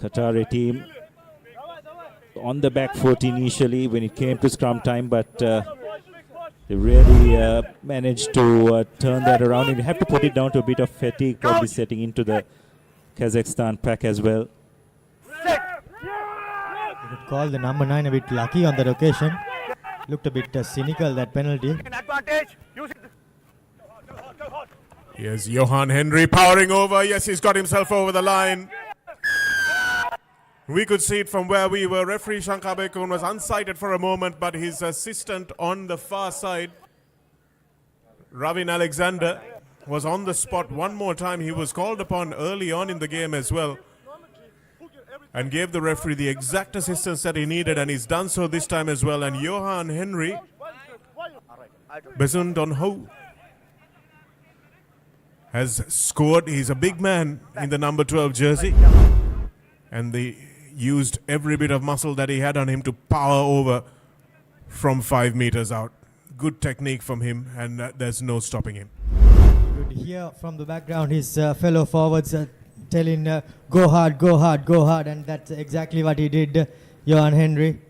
Qatari team on the back foot initially when it came to scrum time, but they really managed to turn that around, and you have to put it down to a bit of fatigue probably setting into the Kazakhstan pack as well. You could call the number 9 a bit lucky on that occasion. Looked a bit cynical, that penalty. Here's Johan Henry powering over. Yes, he's got himself over the line. We could see it from where we were. Referee Shankar Bekun was unsighted for a moment, but his assistant on the far side, Ravin Alexander, was on the spot one more time. He was called upon early on in the game as well and gave the referee the exact assistance that he needed, and he's done so this time as well. And Johan Henry, Besund on Ho, has scored. He's a big man in the number 12 jersey, and they used every bit of muscle that he had on him to power over from 5 meters out. Good technique from him, and there's no stopping him. Good hear from the background his fellow forwards telling go hard, go hard, go hard, and that's exactly what he did, Johan Henry.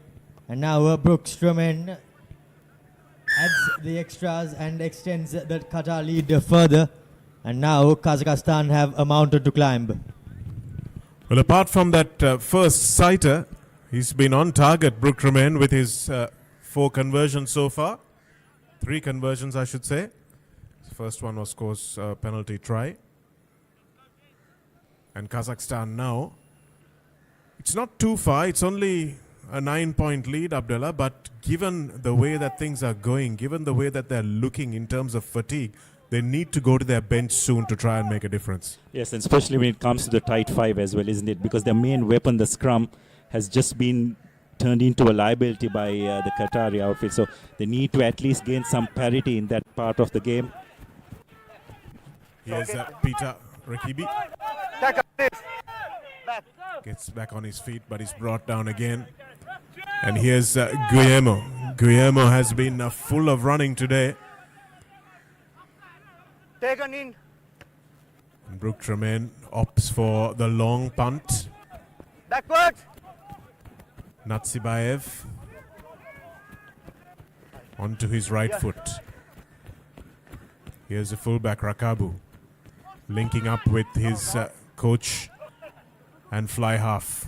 And now Brooks Truman adds the extras and extends the Qatar lead further, and now Kazakhstan have a mountain to climb. Well, apart from that first sighter, he's been on target, Brooke Truman, with his 4 conversions so far. 3 conversions, I should say. The first one was, of course, a penalty try. And Kazakhstan now, it's not too far. It's only a 9-point lead, Abdullah. But given the way that things are going, given the way that they're looking in terms of fatigue, they need to go to their bench soon to try and make a difference. Yes, and especially when it comes to the tight 5 as well, isn't it? Because their main weapon, the scrum, has just been turned into a liability by the Qatari outfit. So they need to at least gain some parity in that part of the game. Here's Peter Rakibi. Gets back on his feet, but he's brought down again. And here's Guillermo Guillermo has been full of running today. Taken in. Brooke Tremaine opts for the long punt. Backwards. Natsibayev onto his right foot. Here's the fullback Rakabu linking up with his coach and fly half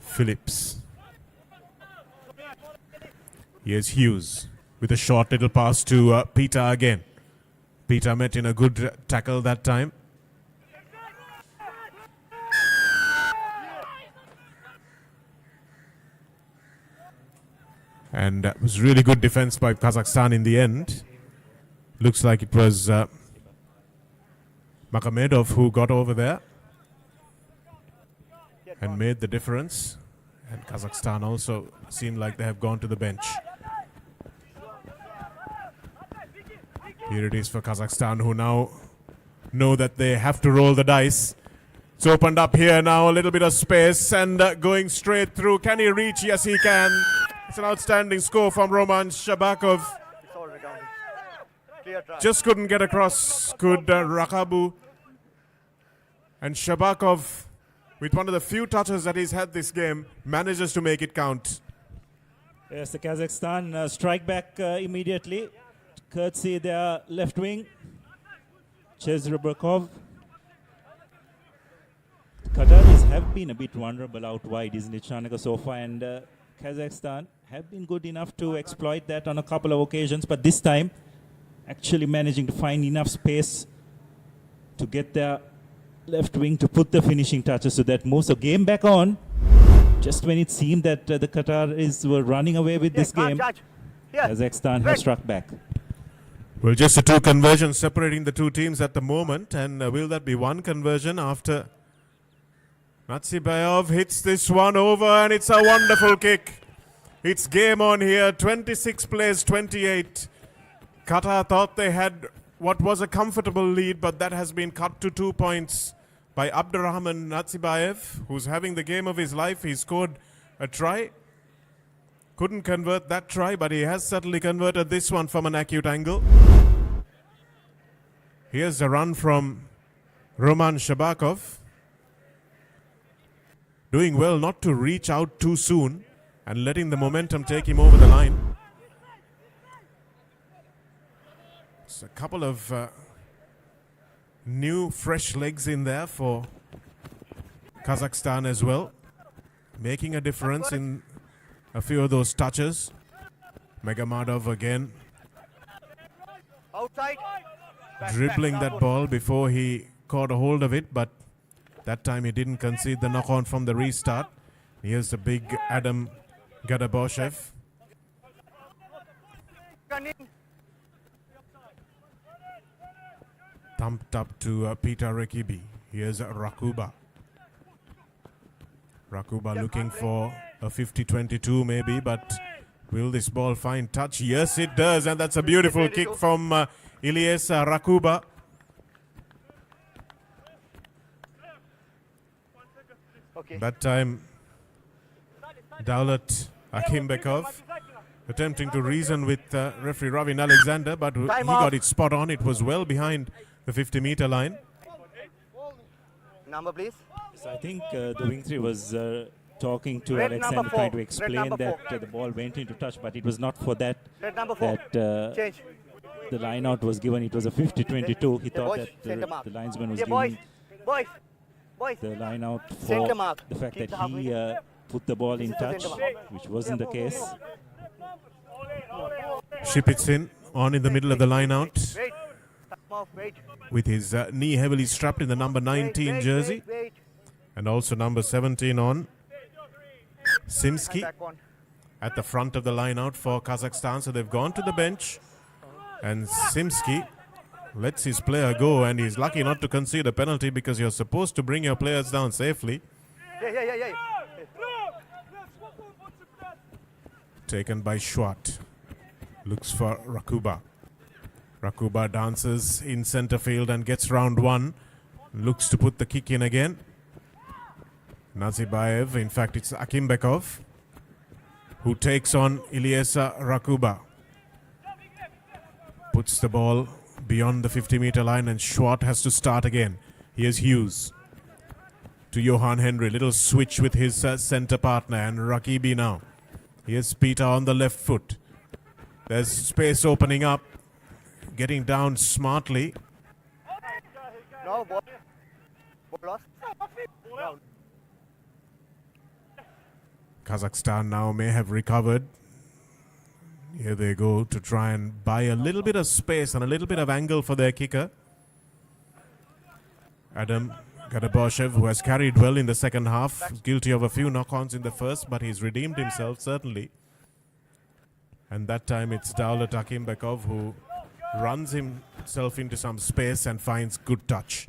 Phillips. Here's Hughes with a short little pass to Peter again. Peter met in a good tackle that time. And that was really good defense by Kazakhstan in the end. Looks like it was Makamedov who got over there and made the difference. And Kazakhstan also seem like they have gone to the bench. Here it is for Kazakhstan, who now know that they have to roll the dice. It's opened up here now, a little bit of space, and going straight through. Can he reach? Yes, he can. It's an outstanding score from Roman Shabakov. It's all redundant. Clear try. Just couldn't get across. Good Rakabu. And Shabakov, with one of the few touches that he's had this game, manages to make it count. Yes, the Kazakhstan strike back immediately. Courtesy their left wing, Chezrebakov. Qataris have been a bit vulnerable out wide, isn't it, Shanaka, so far? And Kazakhstan have been good enough to exploit that on a couple of occasions, but this time actually managing to find enough space to get their left wing to put the finishing touches to that move. So game back on, just when it seemed that the Qataris were running away with this game, Kazakhstan has struck back. Well, just the two conversions separating the two teams at the moment. And will that be one conversion after Natsibayov hits this one over, and it's a wonderful kick. It's game on here, 26 plays 28. Qatar thought they had what was a comfortable lead, but that has been cut to 2 points by Abdurrahman Natsibayev, who's having the game of his life. He scored a try. Couldn't convert that try, but he has certainly converted this one from an acute angle. Here's a run from Roman Shabakov. Doing well not to reach out too soon and letting the momentum take him over the line. It's a couple of new, fresh legs in there for Kazakhstan as well, making a difference in a few of those touches. Megamadov again Outside. dribbling that ball before he caught a hold of it, but that time he didn't concede the knock-on from the restart. Here's the big Adam Gadaboshev. Thumped up to Peter Rekibi. Here's Rakuba. Rakuba looking for a 50-22 maybe, but will this ball find touch? Yes, it does, and that's a beautiful kick from Ilyas Rakuba. Okay. That time, Daulat Akimbekov attempting to reason with referee Ravin Alexander, but he got it spot on. It was well behind the 50-meter line. Number, please. So I think the wing three was talking to Red Alexander, number trying to 4. explain Red number that 4. the ball went into touch, but it was not for that. Red number 4. That Change. the line out was given. It was a 50-22. He thought boys, that center mark. the linesman was Yeah, boys. giving Boys. Boys. the line out for Center mark. the fact Keep that the he halfway. put the ball in This is the touch, center mark. which wasn't the case. Shipitsin on in the middle of the line out Wait. Time off. Wait. with his knee heavily strapped in the number 19 jersey, Wait. and also number 17 on. Simski Back one. at the front of the line out for Kazakhstan. So they've gone to the bench, and Simski lets his player go, and he's lucky not to concede a penalty because you're supposed to bring your players down safely. Yeah. Taken by Schwart. Looks for Rakuba. Rakuba dances in center field and gets round one. Looks to put the kick in again. Nazibayev, in fact it's Akimbekov, who takes on Ilyesa Rakuba. Puts the ball beyond the 50-meter line, and Schwartz has to start again. Here's Hughes to Johan Henry. Little switch with his center partner, and Rakibi now. Here's Peter on the left foot. There's space opening up. Getting down smartly. No, ball. Ball lost. No. Kazakhstan now may have recovered. Here they go to try and buy a little bit of space and a little bit of angle for their kicker. Adam Gadaboshev, who has carried well in the second half, guilty of a few knock-ons in the first, but he's redeemed himself certainly. And that time it's Daulat Akimbekov who runs himself into some space and finds good touch.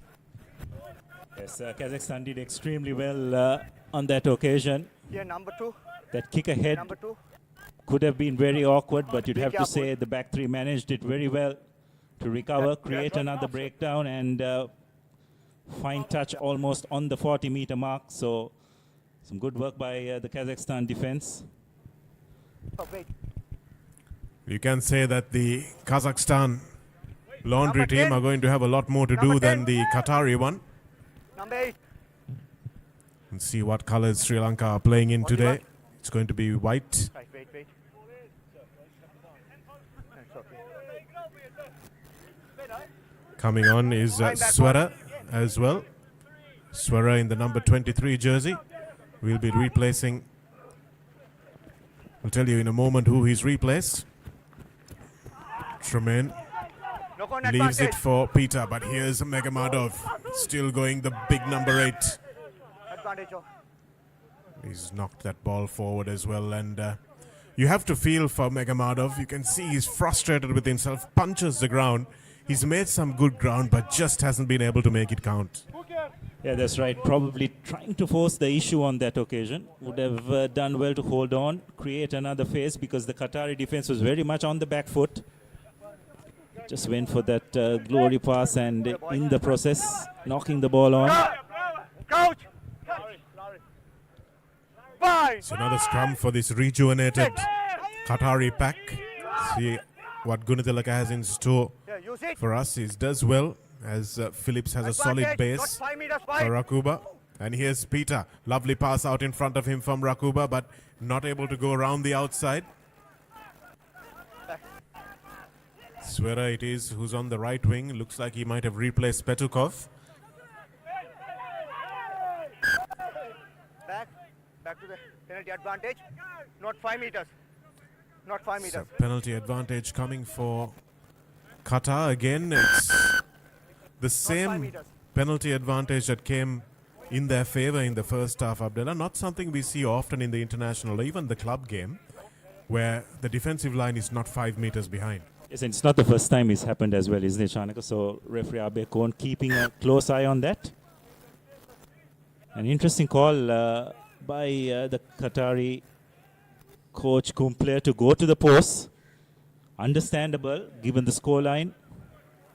Yes, Kazakhstan did extremely well on that occasion. Here, number 2. That kick ahead Number 2. could have been very awkward, but you'd have to say the back three managed it very well to recover, create another breakdown, and find touch almost on the 40-meter mark. So some good work by the Kazakhstan defense. Oh, wait. You can say that the Kazakhstan laundry Number team 10. are going to have a lot more to Number do 10. than the Qatari one. Number 8. And see what colors Sri Lanka are playing in today. 41. It's going to be white. Right, wait. That's okay. Coming on is Swara as well. Swara in the number 23 jersey. We'll be replacing. I'll tell you in a moment who he's replaced. Tremaine No con leaves it advantage. for Peter, but here's Megamadov still going the big number 8. Advantage. Oh. He's knocked that ball forward as well, and you have to feel for Megamadov. You can see he's frustrated with himself, punches the ground. He's made some good ground, but just hasn't been able to make it count. Yeah, that's right. Probably trying to force the issue on that occasion. Would have done well to hold on, create another phase, because the Qatari defense was very much on the back foot. Just went for that glory pass, and in the process, knocking the ball on. Coach. Fine. It's another scrum for this rejuvenated Qatari pack. See what Gunatilaka has in store Yeah, use it. for us. He does well, as Phillips has a solid Advantage. base Not 5 meters for wide. Rakuba. And here's Peter. Lovely pass out in front of him from Rakuba, but not able to go around the outside. Swera it is who's on the right wing. Looks like he might have replaced Petukov. Back to the penalty advantage. Not 5 meters. Not 5 meters. So penalty advantage coming for Qatar again. It's the 5 same meters. penalty advantage that came in their favor in the first half, Abdullah. Not something we see often in the international or even the club game, where the defensive line is not 5 meters behind. Yes, and it's not the first time it's happened as well, isn't it, Shanaka? So referee Abe Kohn keeping a close eye on that. An interesting call by the Qatari coach Kumple to go to the post. Understandable, given the scoreline.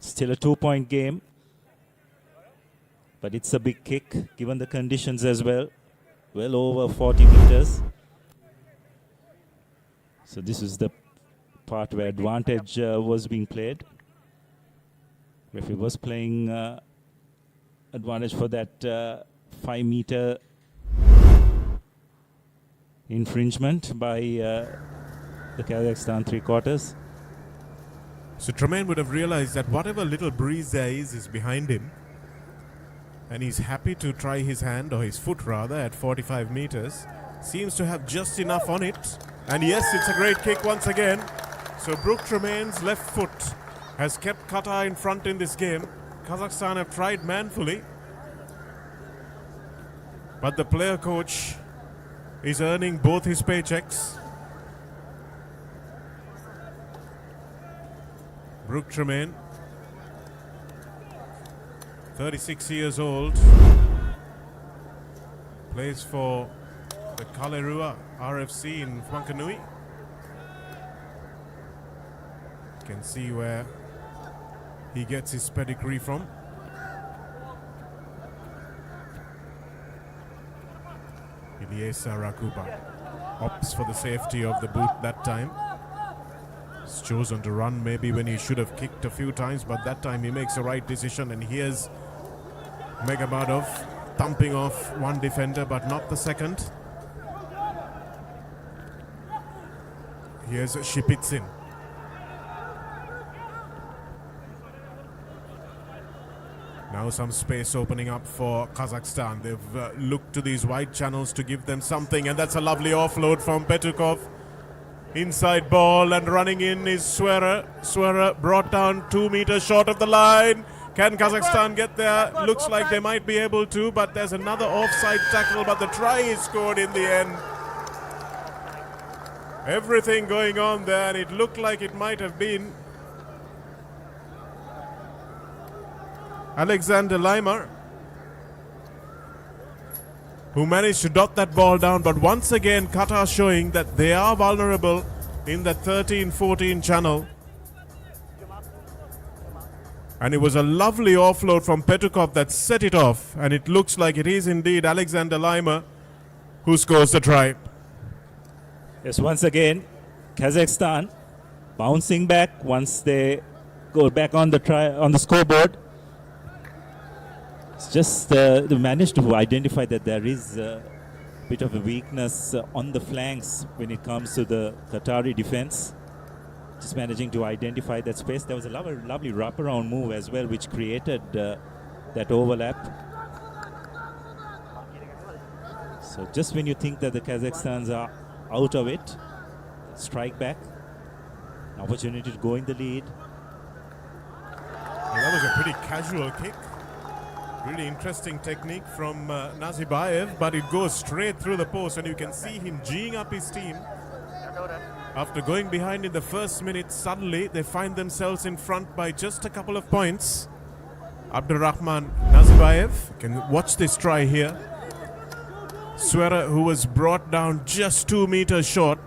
Still a 2-point game. But it's a big kick, given the conditions as well. Well over 40 meters. So this is the part where advantage was being played. Referee was playing advantage for that 5-meter infringement by the Kazakhstan three-quarters. So Tremaine would have realized that whatever little breeze there is behind him, and he's happy to try his hand, or his foot rather, at 45 meters. Seems to have just enough on it. And yes, it's a great kick once again. So Brooke Tremaine's left foot has kept Qatar in front in this game. Kazakhstan have tried manfully, but the player coach is earning both his paychecks. Brooke Tremaine, 36 years old, plays for the Kalerua RFC in Wanganui. You can see where he gets his pedigree from. Ilyesa Rakuba. opts for the safety of the boot that time. He's chosen to run maybe when he should have kicked a few times, but that time he makes the right decision. And here's Megamadov thumping off one defender but not the second. Here's Shipitsin. Now some space opening up for Kazakhstan. They've looked to these wide channels to give them something, and that's a lovely offload from Petukov. Inside ball, and running in is Suera. Suera brought down 2 meters short of the line. Can Kazakhstan get there? Looks like they might be able to, but there's another offside tackle, but the try is scored in the end. Everything going on there, and it looked like it might have been Alexander Laimer who managed to dot that ball down, but once again Qatar showing that they are vulnerable in the 13-14 channel. And it was a lovely offload from Petukov that set it off, and it looks like it is indeed Alexander Laimer who scores the try. Yes, once again Kazakhstan bouncing back once they go back on the scoreboard. It's just they managed to identify that there is a bit of a weakness on the flanks when it comes to the Qatari defense. Just managing to identify that space. There was a lovely wraparound move as well, which created that overlap. So just when you think that the Kazakhstans are out of it, strike back, an opportunity to go in the lead. Well, that was a pretty casual kick. Really interesting technique from Nazibayev, but it goes straight through the post, and you can see him geeing up his team. After going behind in the first minute, suddenly they find themselves in front by just a couple of points. Abdurrahman Nazibayev, can watch this try here. Suera, who was brought down just 2 meters short.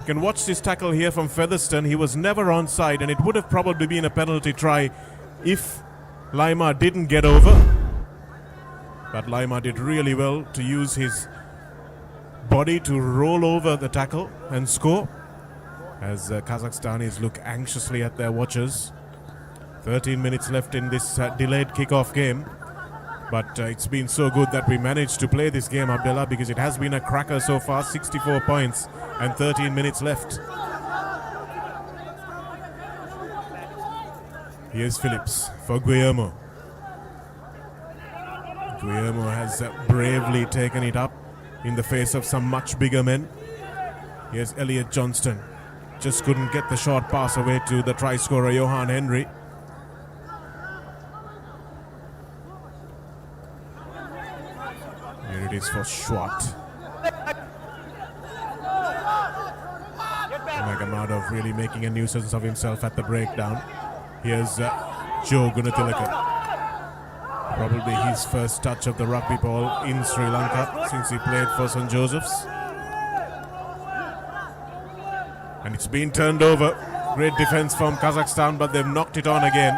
You can watch this tackle here from Featherstone. He was never onside, and it would have probably been a penalty try if Laimer didn't get over. But Laimer did really well to use his body to roll over the tackle and score, as Kazakhstanis look anxiously at their watches. 13 minutes left in this delayed kickoff game. But it's been so good that we managed to play this game, Abdullah, because it has been a cracker so far. 64 points and 13 minutes left. Here's Phillips for Guillermo. Guillermo has bravely taken it up in the face of some much bigger men. Here's Elliot Johnston. Just couldn't get the short pass away to the try scorer Johan Henry. Here it is for Schwart. Megamadov really making a nuisance of himself at the breakdown. Here's Joe Gunatilaka. Probably his first touch of the rugby ball in Sri Lanka since he played for St. Joseph's. And it's been turned over. Great defense from Kazakhstan, but they've knocked it on again.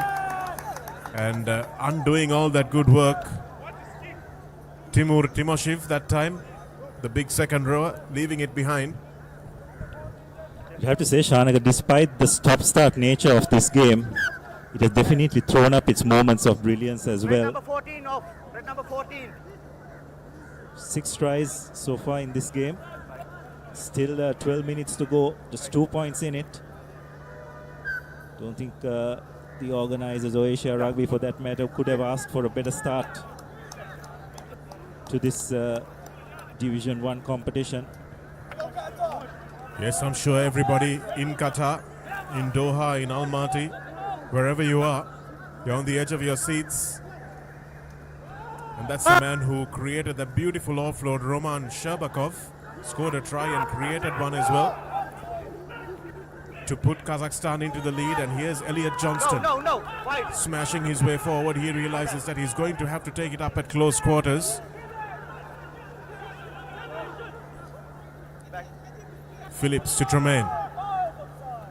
And undoing all that good work, Timur Timoshev that time, the big second rower, leaving it behind. You have to say, Shanaga, despite the stop-start nature of this game, it has definitely thrown up its moments of brilliance as well. Number 14 off. Red number 14. 6 tries so far in this game. Still 12 minutes to go. Just 2 points in it. Don't think the organizers or Asia Rugby, for that matter, could have asked for a better start to this Division 1 competition. Yes, I'm sure everybody in Qatar, in Doha, in Almaty, wherever you are, you're on the edge of your seats. And that's the man who created the beautiful offload. Roman Sherbakov scored a try and created one as well to put Kazakhstan into the lead. And here's Elliot Johnston smashing his way forward. He realizes that he's going to have to take it up at close quarters. Phillips to Tremaine.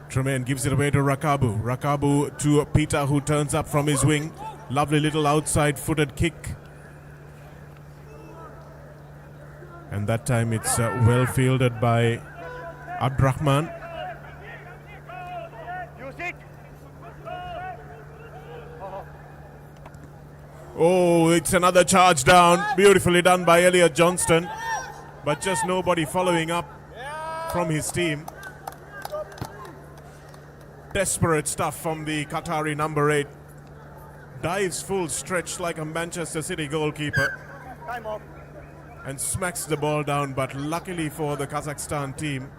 Tremaine gives it away to Rakabu. Rakabu to Peter, who turns up from his wing. Lovely little outside footed kick. And that time it's well fielded by Abdurrahman. Oh, it's another charge down. Beautifully done by Elliot Johnston. But just nobody following up from his team. Desperate stuff from the Qatari number 8. Dives full stretch like a Manchester City goalkeeper. And smacks the ball down, but luckily for the Kazakhstan team,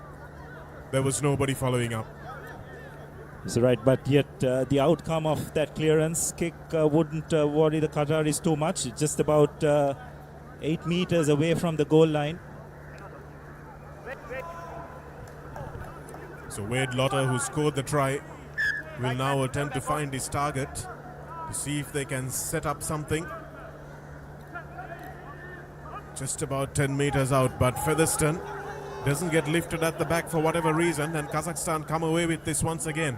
there was nobody following up. That's right, but yet the outcome of that clearance kick wouldn't worry the Qataris too much. It's just about 8 meters away from the goal line. So Wade Lotter, who scored the try, will now attempt to find his target to see if they can set up something. Just about 10 meters out, but Featherstone doesn't get lifted at the back for whatever reason, and Kazakhstan come away with this once again.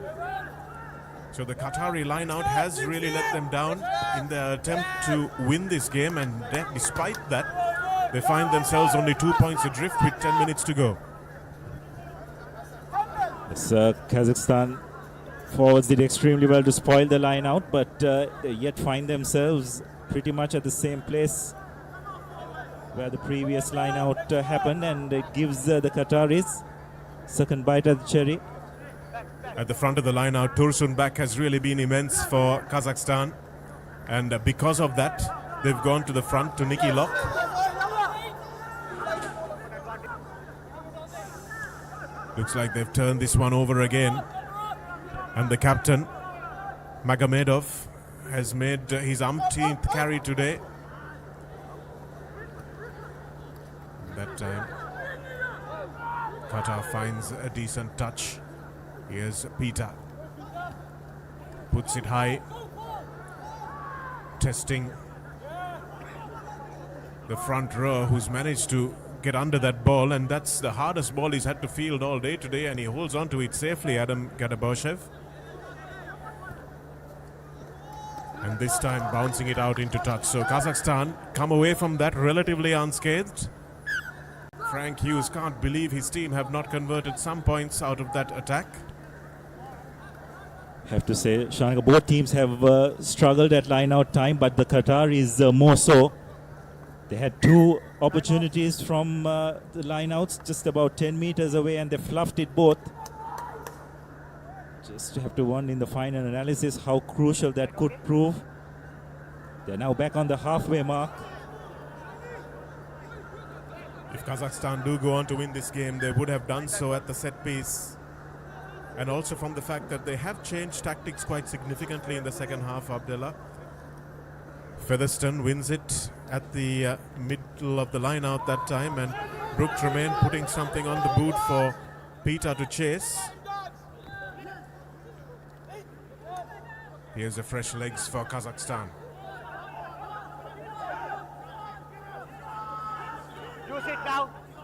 So the Qatari line-out has really let them down in their attempt to win this game, and despite that, they find themselves only 2 points adrift with 10 minutes to go. Yes, Kazakhstan forwards did extremely well to spoil the line-out, but they yet find themselves pretty much at the same place where the previous line-out happened, and it gives the Qataris second bite at the cherry. At the front of the line-out, Tursunbek has really been immense for Kazakhstan, and because of that, they've gone to the front to Nicky Locke. Looks like they've turned this one over again, and the captain, Magomedov, has made his umpteenth carry today. That time, Qatar finds a decent touch. Here's Peter. Puts it high. Testing the front row, who's managed to get under that ball, and that's the hardest ball he's had to field all day today, and he holds on to it safely, Adam Gadaboshev. And this time bouncing it out into touch. So Kazakhstan come away from that relatively unscathed. Frank Hughes can't believe his team have not converted some points out of that attack. Have to say, Shanaka, both teams have struggled at line-out time, but the Qatar is more so. They had 2 opportunities from the line-outs just about 10 meters away, and they fluffed it both. Just have to wonder in the final analysis how crucial that could prove. They're now back on the halfway mark. If Kazakhstan do go on to win this game, they would have done so at the set piece. And also from the fact that they have changed tactics quite significantly in the second half, Abdullah. Featherstone wins it at the middle of the line out that time, and Brooke Tremaine putting something on the boot for Peter to chase. Here's the fresh legs for Kazakhstan.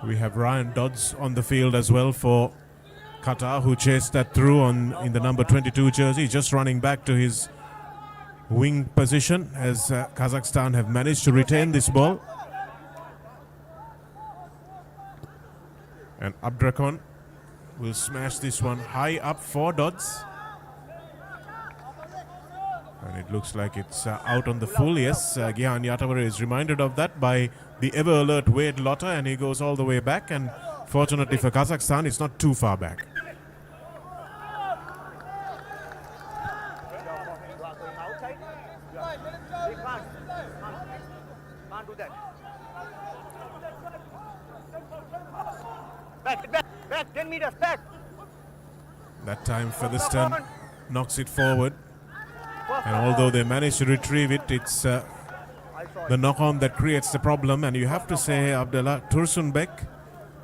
We have Ryan Dodds on the field as well for Qatar, who chased that through in the number 22 jersey, just running back to his wing position as Kazakhstan have managed to retain this ball. And Abdrakon will smash this one high up for Dodds. And it looks like it's out on the full. Yes, Gihan Yatawara is reminded of that by the ever-alert Wade Lotter, and he goes all the way back, and fortunately for Kazakhstan, it's not too far back. Back, 10 meters, back. That time Featherstone knocks it forward, and although they managed to retrieve it, it's the knock-on that creates the problem. And you have to say, Abdullah, Tursunbek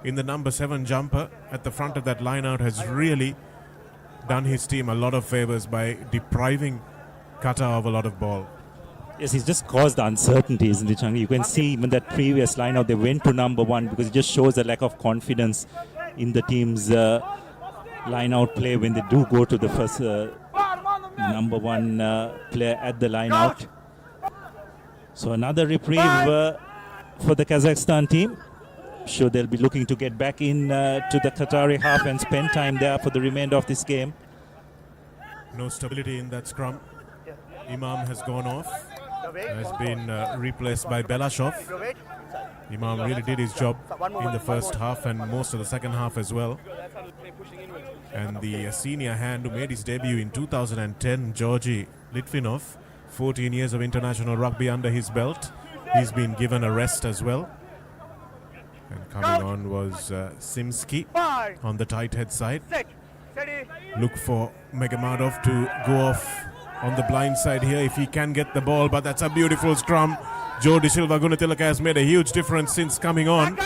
in the number 7 jumper at the front of that line-out has really done his team a lot of favors by depriving Qatar of a lot of ball. Yes, he's just caused uncertainties in the jungle. You can see even that previous line-out, they went to number 1 because it just shows a lack of confidence in the team's line-out play when they do go to the first number 1 player at the line-out. So another reprieve for the Kazakhstan team. sure they'll be looking to get back in to the Qatari half and spend time there for the remainder of this game. No stability in that scrum. Imam has gone off. Has been replaced by Belashov. Imam really did his job in the first half and most of the second half as well. And the senior hand who made his debut in 2010, Georgi Litvinov, 14 years of international rugby under his belt. He's been given a rest as well. And coming on was Simski on the tight head side. Look for Megamadov to go off on the blind side here if he can get the ball, but that's a beautiful scrum. Joe De Silva Gunatilaka has made a huge difference since coming on.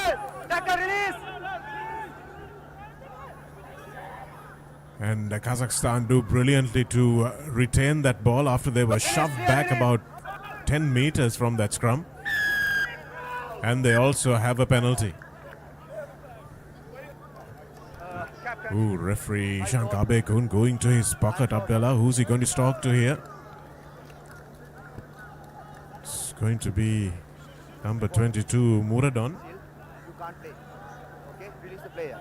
And Kazakhstan do brilliantly to retain that ball after they were shoved back about 10 meters from that scrum. And they also have a penalty. Ooh, referee Shankar Bekun going to his pocket. Abdullah, who's he going to talk to here? It's going to be number 22, Muradon. You can't play. Okay, release the player.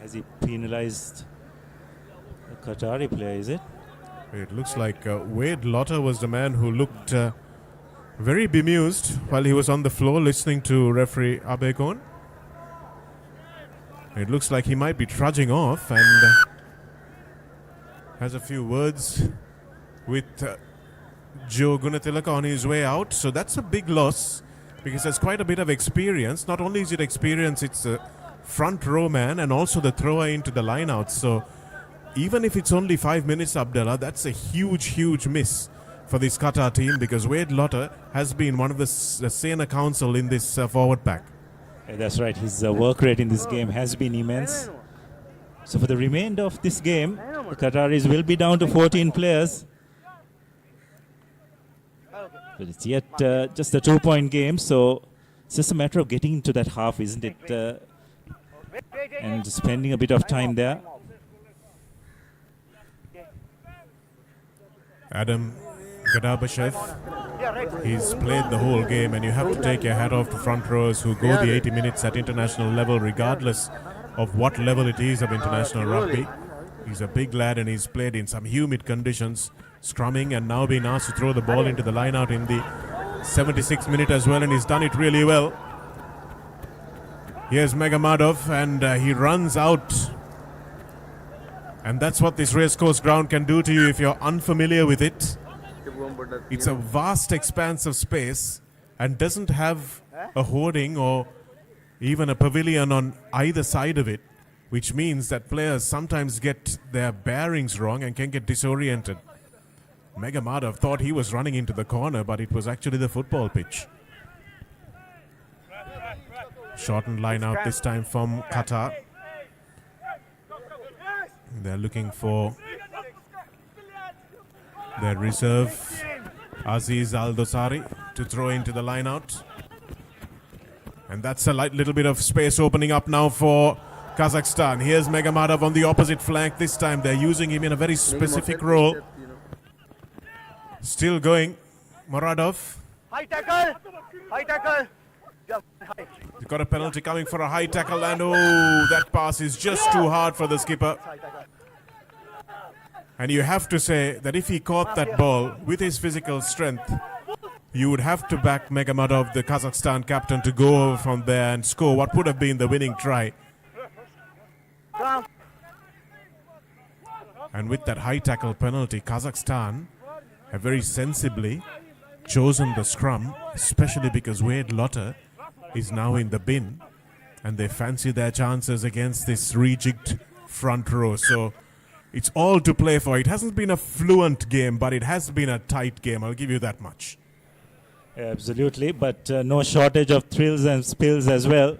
Has he penalized a Qatari player, is it? It looks like Wade Lotter was the man who looked very bemused while he was on the floor listening to referee Abekon. It looks like he might be trudging off and has a few words with Joe Gunatilaka on his way out. So that's a big loss because there's quite a bit of experience. Not only is it experience, it's a front row man and also the thrower into the line out. So even if it's only 5 minutes, Abdullah, that's a huge miss for this Qatar team because Wade Lotter has been one of the senior counsel in this forward pack. That's right, his work rate in this game has been immense. So for the remainder of this game, the Qataris will be down to 14 players. But it's yet just a 2-point game, so it's just a matter of getting into that half, isn't it? And spending a bit of time there. Adam Gadabashev, he's played the whole game, and you have to take your hat off to front rowers who go the 80 minutes at international level, regardless of what level it is of international rugby. He's a big lad and he's played in some humid conditions, scrumming and now being asked to throw the ball into the line out in the 76th minute as well, and he's done it really well. Here's Megamadov and he runs out. And that's what this racecourse ground can do to you if you're unfamiliar with it. It's a vast expanse of space and doesn't have a hoarding or even a pavilion on either side of it, which means that players sometimes get their bearings wrong and can get disoriented. Megamadov thought he was running into the corner, but it was actually the football pitch. Shortened line out this time from Qatar. They're looking for their reserve, Aziz Al-Dosari, to throw into the line out. And that's a little bit of space opening up now for Kazakhstan. Here's Megamadov on the opposite flank. This time they're using him in a very specific role. Still going, Muradov. High tackle! High tackle! You've got a penalty coming for a high tackle, and oh, that pass is just too hard for the skipper. And you have to say that if he caught that ball with his physical strength, you would have to back Megamadov, the Kazakhstan captain, to go over from there and score what would have been the winning try. And with that high tackle penalty, Kazakhstan have very sensibly chosen the scrum, especially because Wade Lotter is now in the bin and they fancy their chances against this rejigged front row. So it's all to play for. It hasn't been a fluent game, but it has been a tight game. I'll give you that much. Absolutely, but no shortage of thrills and spills as well.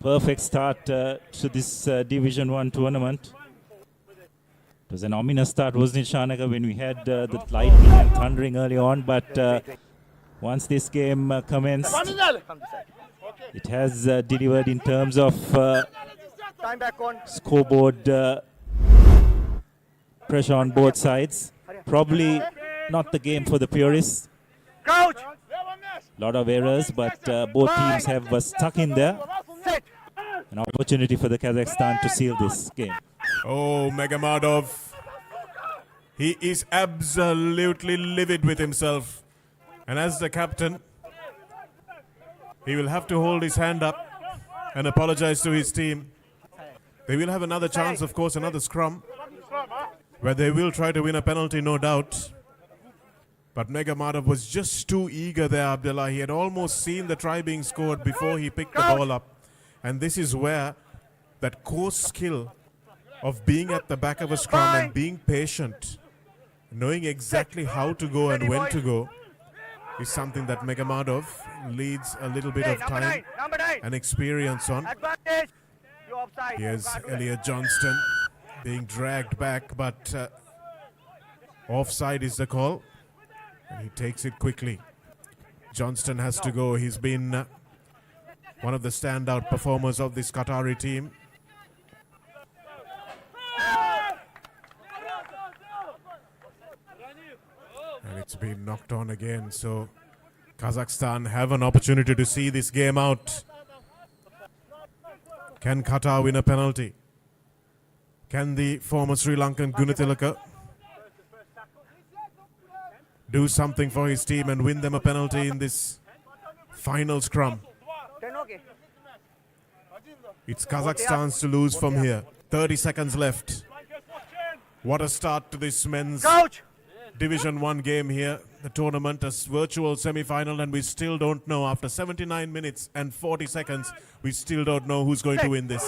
Perfect start to this Division 1 tournament. It was an ominous start, wasn't it, Shanaga, when we had the lightning and thundering early on, but once this game commenced, it has delivered in terms of scoreboard pressure on both sides. Probably not the game for the purists. Coach! Lot of errors, but both teams have stuck in there. Set. An opportunity for the Kazakhstan to seal this game. Oh, Megamadov. He is absolutely livid with himself. And as the captain, he will have to hold his hand up and apologize to his team. They will have another chance, of course, another scrum, where they will try to win a penalty, no doubt. But Megamadov was just too eager there, Abdullah. He had almost seen the try being scored before he picked the ball up. And this is where that coarse skill of being at the back of a scrum and being patient, knowing exactly how to go and when to go, is something that Megamadov leads a little bit of time and experience on. Advantage. You offside. Here's Elliot Johnston being dragged back, but offside is the call. And he takes it quickly. Johnston has to go. He's been one of the standout performers of this Qatari team. And it's been knocked on again. So Kazakhstan have an opportunity to see this game out. Can Qatar win a penalty? Can the former Sri Lankan Gunatilaka do something for his team and win them a penalty in this final scrum? It's Kazakhstan's to lose from here. 30 seconds left. What a start to this men's Division 1 game here. The tournament, a virtual semi-final, and we still don't know. After 79 minutes and 40 seconds, we still don't know who's going to win this.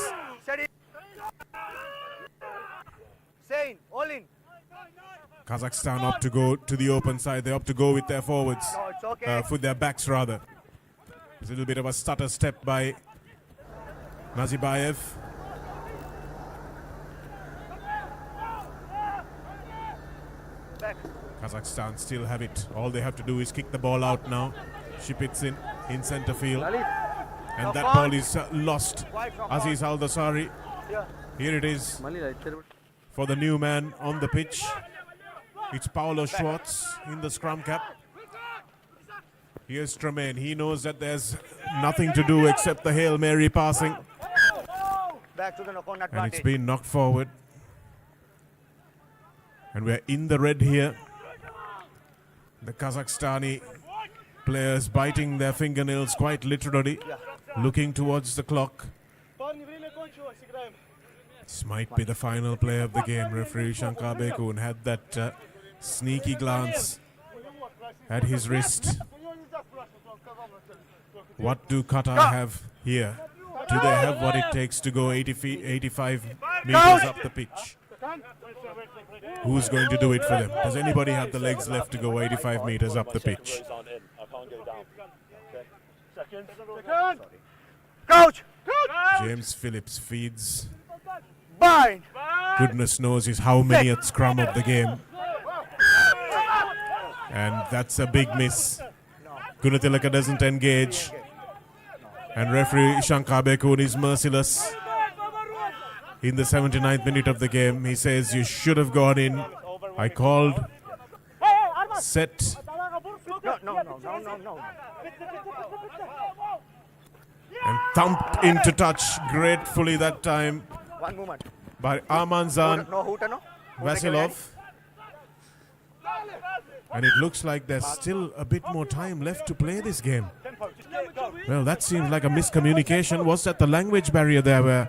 All in. Kazakhstan opt to go to the open side. They opt to go with their forwards, No, it's okay. with their backs rather. There's a little bit of a stutter step by Nazibayev. Back. Kazakhstan still have it. All they have to do is kick the ball out now. Shipitsin in center field. And that ball is lost. Aziz Al-Dasari. Here it is for the new man on the pitch. It's Paulo Schwartz in the scrum cap. Here's Tremaine. He knows that there's nothing to do except the Hail Mary passing. Back to the knock-on And advantage. it's been knocked forward. And we're in the red here. The Kazakhstani players biting their fingernails quite literally, looking towards the clock. This might be the final play of the game. Referee Shankar Bekun had that sneaky glance at his wrist. What do Qatar have here? Do they have what it takes to go 85 meters up the pitch? Who's going to do it for them? Does anybody have the legs left to go 85 meters up the pitch? Coach! James Phillips feeds. Bind! Goodness knows is how many at scrum of the game. And that's a big miss. Gunatilaka doesn't engage. And referee Shankar Bekun is merciless. In the 79th minute of the game, he says, you should have gone in. I called. Set. No. And thumped into touch gratefully that time One moment. by Armanzan No, Hooter, no? Vasilov. And it looks like there's still a bit more time left to play this game. Well, that seems like a miscommunication. Was that the language barrier there where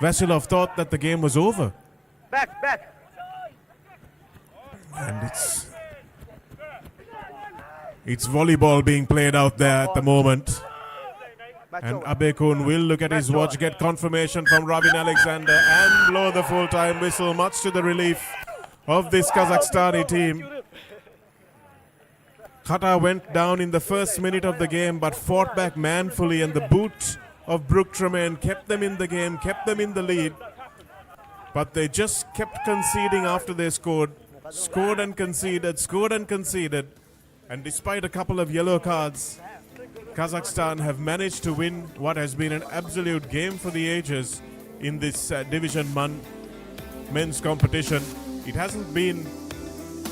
Vasilov thought that the game was over? Back. And it's volleyball being played out there at the moment. And Abekun will look at his watch, get confirmation from Robin Alexander and blow the full-time whistle, much to the relief of this Kazakhstani team. Qatar went down in the first minute of the game but fought back manfully, and the boot of Brooke Tremaine kept them in the game, kept them in the lead. But they just kept conceding after they scored and conceded. And despite a couple of yellow cards, Kazakhstan have managed to win what has been an absolute game for the ages in this Division 1 men's competition. It hasn't been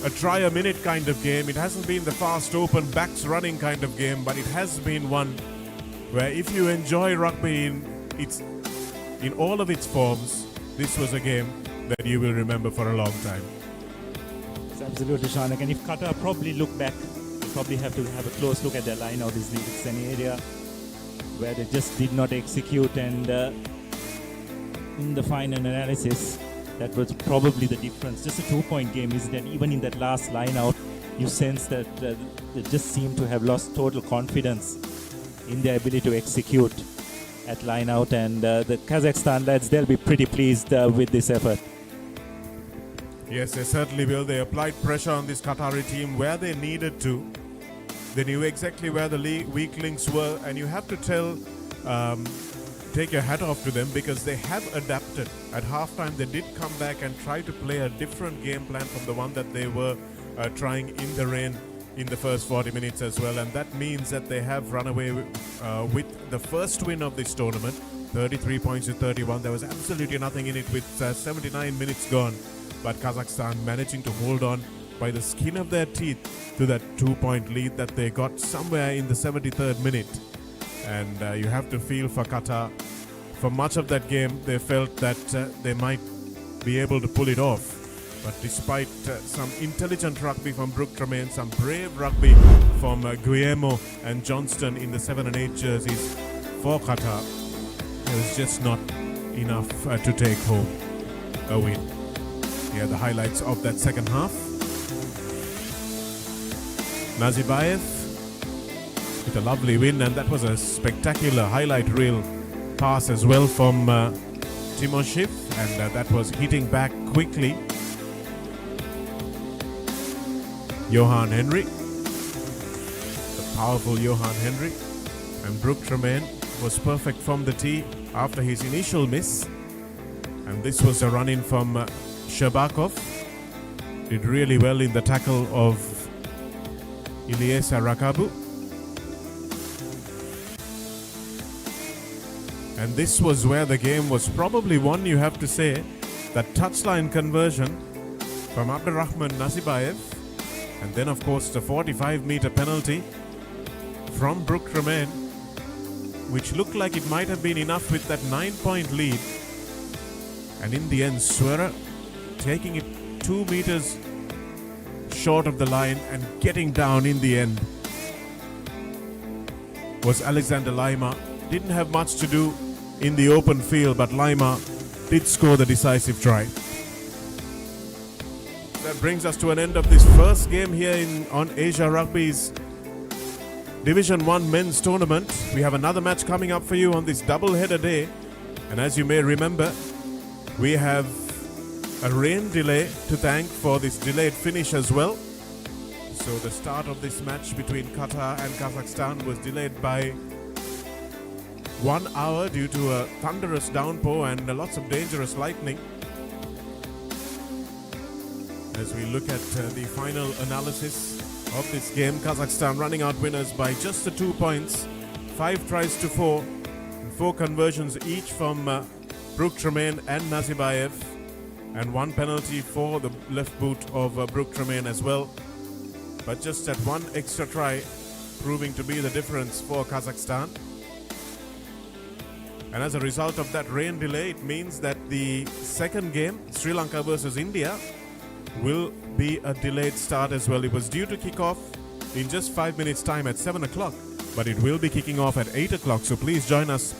a try a minute kind of game. It hasn't been the fast open backs running kind of game, but it has been one where if you enjoy rugby in all of its forms, this was a game that you will remember for a long time. It's absolutely, Shanak. And if Qatar probably look back, they probably have to have a close look at their line out. It's an area where they just did not execute, and in the final analysis, that was probably the difference. Just a 2-point game is that even in that last line out, you sense that they just seem to have lost total confidence in their ability to execute at line out, and the Kazakhstan lads, they'll be pretty pleased with this effort. Yes, they certainly will. They applied pressure on this Qatari team where they needed to. They knew exactly where the weak links were, and you have to take your hat off to them because they have adapted. At halftime, they did come back and try to play a different game plan from the one that they were trying in the rain in the first 40 minutes as well, and that means that they have run away with the first win of this tournament, 33 points to 31. There was absolutely nothing in it with 79 minutes gone, but Kazakhstan managing to hold on by the skin of their teeth to that 2-point lead that they got somewhere in the 73rd minute. And you have to feel for Qatar. For much of that game, they felt that they might be able to pull it off. But despite some intelligent rugby from Brooke Tremaine, some brave rugby from Guillermo and Johnston in the 7 and 8 jerseys for Qatar, it was just not enough to take home a win. Here are the highlights of that second half. Nazibayev with a lovely win, and that was a spectacular highlight reel pass as well from Timoshev, and that was hitting back quickly. Johan Henry, the powerful Johan Henry, and Brooke Tremaine was perfect from the tee after his initial miss, and this was a run-in from Sherbakov. Did really well in the tackle of Ilyesa Rakabu. And this was where the game was probably won, you have to say. That touchline conversion from Abdurrahman Nazibayev. And then, of course, the 45-meter penalty from Brooke Tremaine, which looked like it might have been enough with that 9-point lead. And in the end, Swera taking it 2 meters short of the line and getting down in the end was Alexander Lima. Didn't have much to do in the open field, but Lima did score the decisive try. That brings us to an end of this first game here on Asia Rugby's Division 1 men's tournament. We have another match coming up for you on this double-header day. And as you may remember, we have a rain delay to thank for this delayed finish as well. So the start of this match between Qatar and Kazakhstan was delayed by 1 hour due to a thunderous downpour and lots of dangerous lightning. As we look at the final analysis of this game, Kazakhstan running out winners by just the 2 points, 5 tries to 4, and 4 conversions each from Brooke Tremaine and Nazibayev, and 1 penalty for the left boot of Brooke Tremaine as well. But just that 1 extra try proving to be the difference for Kazakhstan. And as a result of that rain delay, it means that the second game, Sri Lanka versus India, will be a delayed start as well. It was due to kick off in just 5 minutes time at 7 o'clock, but it will be kicking off at 8 o'clock, so please join us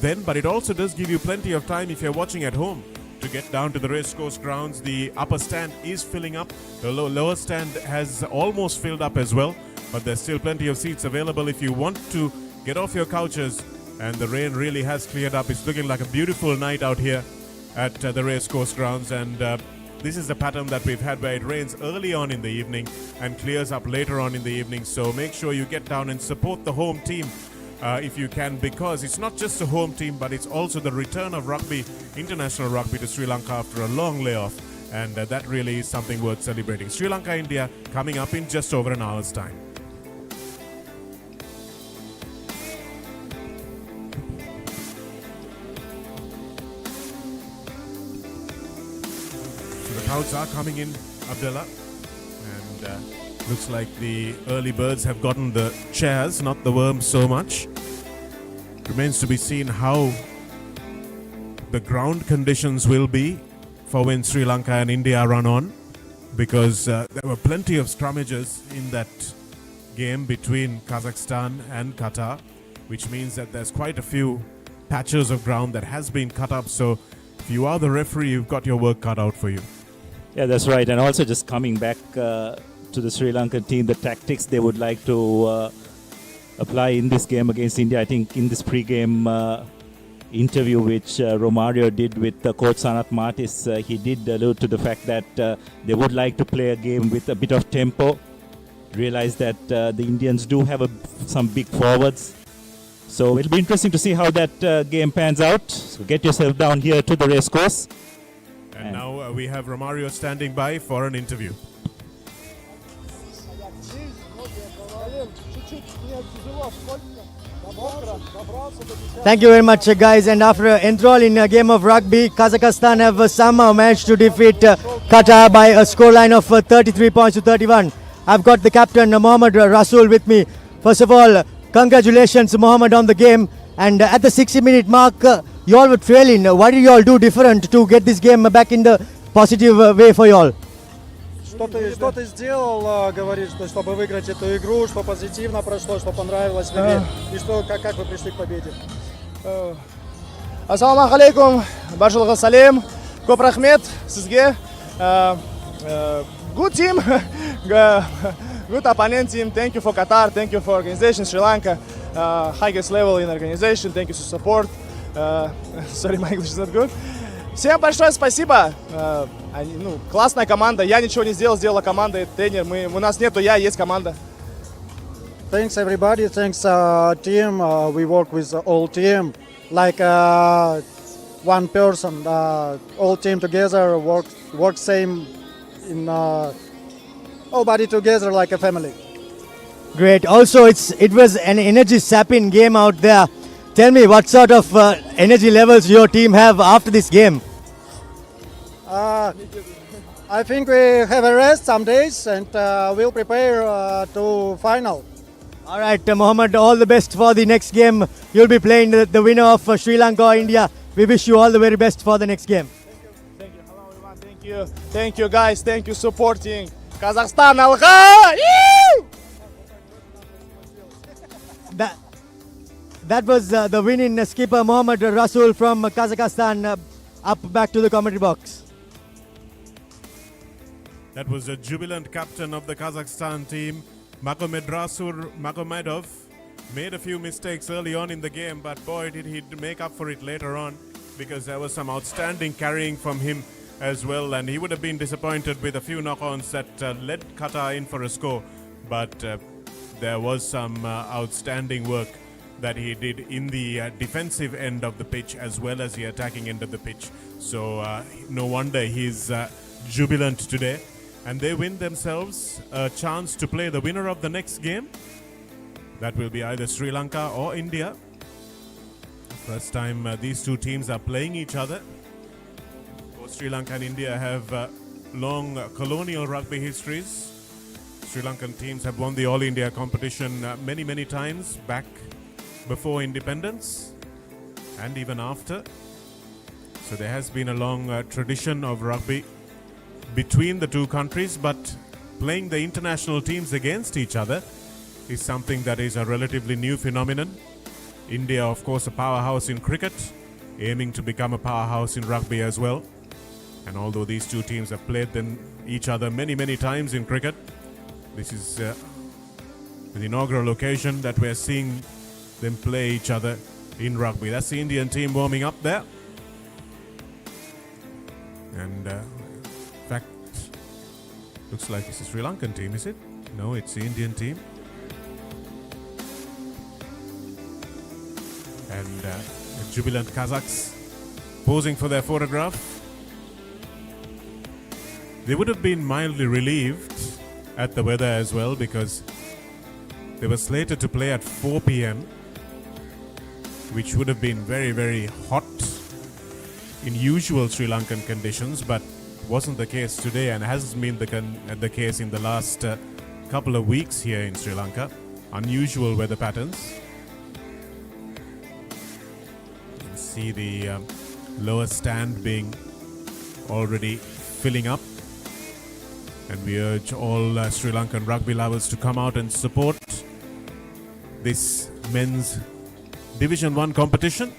then. But it also does give you plenty of time if you're watching at home to get down to the Racecourse grounds. The upper stand is filling up. The lower stand has almost filled up as well, but there's still plenty of seats available if you want to get off your couches. And the rain really has cleared up. It's looking like a beautiful night out here at the Racecourse grounds, and this is the pattern that we've had where it rains early on in the evening and clears up later on in the evening. So make sure you get down and support the home team if you can, because it's not just a home team, but it's also the return of rugby, international rugby, to Sri Lanka after a long layoff, and that really is something worth celebrating. Sri Lanka India coming up in just over an hour's time. Crowds are coming in, Abdullah, looks like the early birds have gotten the chairs, not the worms so much. Remains to be seen how the ground conditions will be for when Sri Lanka and India run on, because there were plenty of scrummages in that game between Kazakhstan and Qatar, which means that there's quite a few patches of ground that has been cut up. So if you are the referee, you've got your work cut out for you. Yeah, that's right. And also just coming back to the Sri Lankan team, the tactics they would like to apply in this game against India. I think in this pre-game interview which Romario did with coach Sanat Martis, he did allude to the fact that they would like to play a game with a bit of tempo. Realize that the Indians do have some big forwards. So it'll be interesting to see how that game pans out. So get yourself down here to the racecourse. And now we have Romario standing by for an interview. Thank you very much, guys. And after enthralling a game of rugby, Kazakhstan have somehow managed to defeat Qatar by a scoreline of 33 points to 31. I've got the captain, Mohammad Rasool, with me. First of all, congratulations, Mohammad, on the game. And at the 60-minute mark, you all were trailing. What did you all do different to get this game back in the positive way for you all? Что ты сделал, говорит, чтобы выиграть эту игру, что позитивно прошло, что понравилось тебе, и что, как вы пришли к победе? Ассаламу алейкум, барлыгы салем, көп рахмет сизге. Good team, good opponent team. Thank you for Qatar, thank you for organization Sri Lanka, highest level in organization. Thank you for support. Sorry, my English is not good. Всем большое спасибо. Классная команда. Я ничего не сделал, сделала команда, это тренер. У нас нету я, есть команда. Thanks everybody, thanks team. We work with all team like one person. All team together work same in all body together like a family. Great. Also, it was an energy sapping game out there. Tell me, what sort of energy levels your team have after this game? I think we have a rest some days and we'll prepare to final. All right, Mohammad, all the best for the next game. You'll be playing the winner of Sri Lanka or India. We wish you all the very best for the next game. Thank you. Hello everyone. Thank you. Thank you guys. Thank you supporting Kazakhstan. Alga! That was the winning skipper Mohammad Rasool from Kazakhstan. Up back to the commentary box. That was a jubilant captain of the Kazakhstan team, Magomed Rasur Magomedov. Made a few mistakes early on in the game, but boy did he make up for it later on, because there was some outstanding carrying from him as well, and he would have been disappointed with a few knock-ons that led Qatar in for a score, but there was some outstanding work that he did in the defensive end of the pitch as well as the attacking end of the pitch. So no wonder he's jubilant today. And they win themselves a chance to play the winner of the next game. That will be either Sri Lanka or India. First time these two teams are playing each other. Both Sri Lanka and India have long colonial rugby histories. Sri Lankan teams have won the All India competition many times back before independence and even after. So there has been a long tradition of rugby between the two countries, but playing the international teams against each other is something that is a relatively new phenomenon. India, of course, a powerhouse in cricket, aiming to become a powerhouse in rugby as well. And although these two teams have played each other many times in cricket, this is the inaugural occasion that we're seeing them play each other in rugby. That's the Indian team warming up there. And in fact, looks like it's a Sri Lankan team, is it? No, it's the Indian team. And the jubilant Kazakhs posing for their photograph. They would have been mildly relieved at the weather as well, because they were slated to play at 4 p.m, which would have been very hot in usual Sri Lankan conditions, but wasn't the case today and hasn't been the case in the last couple of weeks here in Sri Lanka. Unusual weather patterns. You can see the lower stand being already filling up. And we urge all Sri Lankan rugby lovers to come out and support this men's Division 1 competition.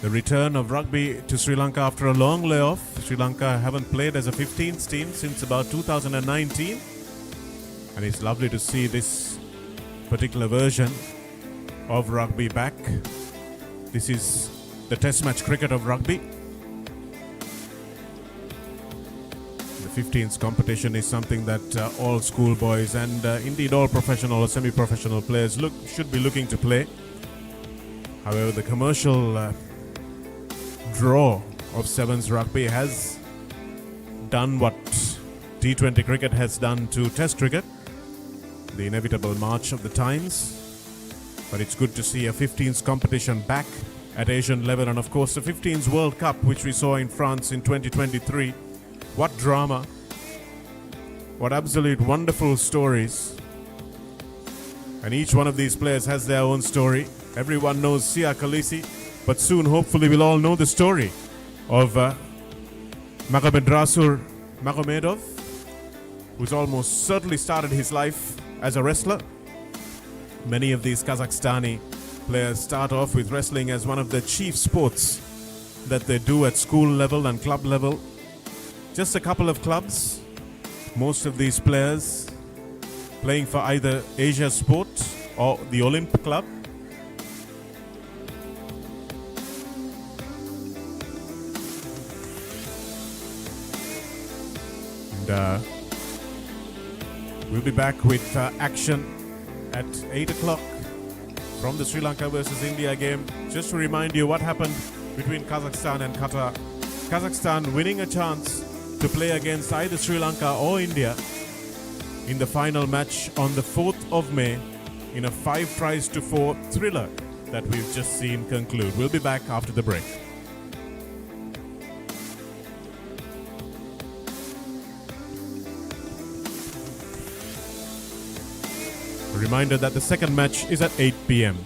The return of rugby to Sri Lanka after a long layoff. Sri Lanka haven't played as a 15th team since about 2019. And it's lovely to see this particular version of rugby back. This is the test match cricket of rugby. The 15th competition is something that all schoolboys and indeed all professional or semi-professional players should be looking to play. However, the commercial draw of Sevens rugby has done what T20 cricket has done to Test cricket, the inevitable march of the times. But it's good to see a 15s competition back at Asian level, and of course the 15s World Cup, which we saw in France in 2023. What drama, what absolute wonderful stories. And each one of these players has their own story. Everyone knows Sia Khaleesi, but soon hopefully we'll all know the story of Magomedrasur Magomedov, who's almost certainly started his life as a wrestler. Many of these Kazakhstani players start off with wrestling as one of the chief sports that they do at school level and club level. Just a couple of clubs, most of these players playing for either Asia Sport or the Olymp Club. And we'll be back with action at 8 o'clock from the Sri Lanka versus India game. Just to remind you what happened between Kazakhstan and Qatar. Kazakhstan winning a chance to play against either Sri Lanka or India in the final match on the 4th of May in a 5-4 thriller that we've just seen conclude. We'll be back after the break. A reminder that the second match is at 8 p.m.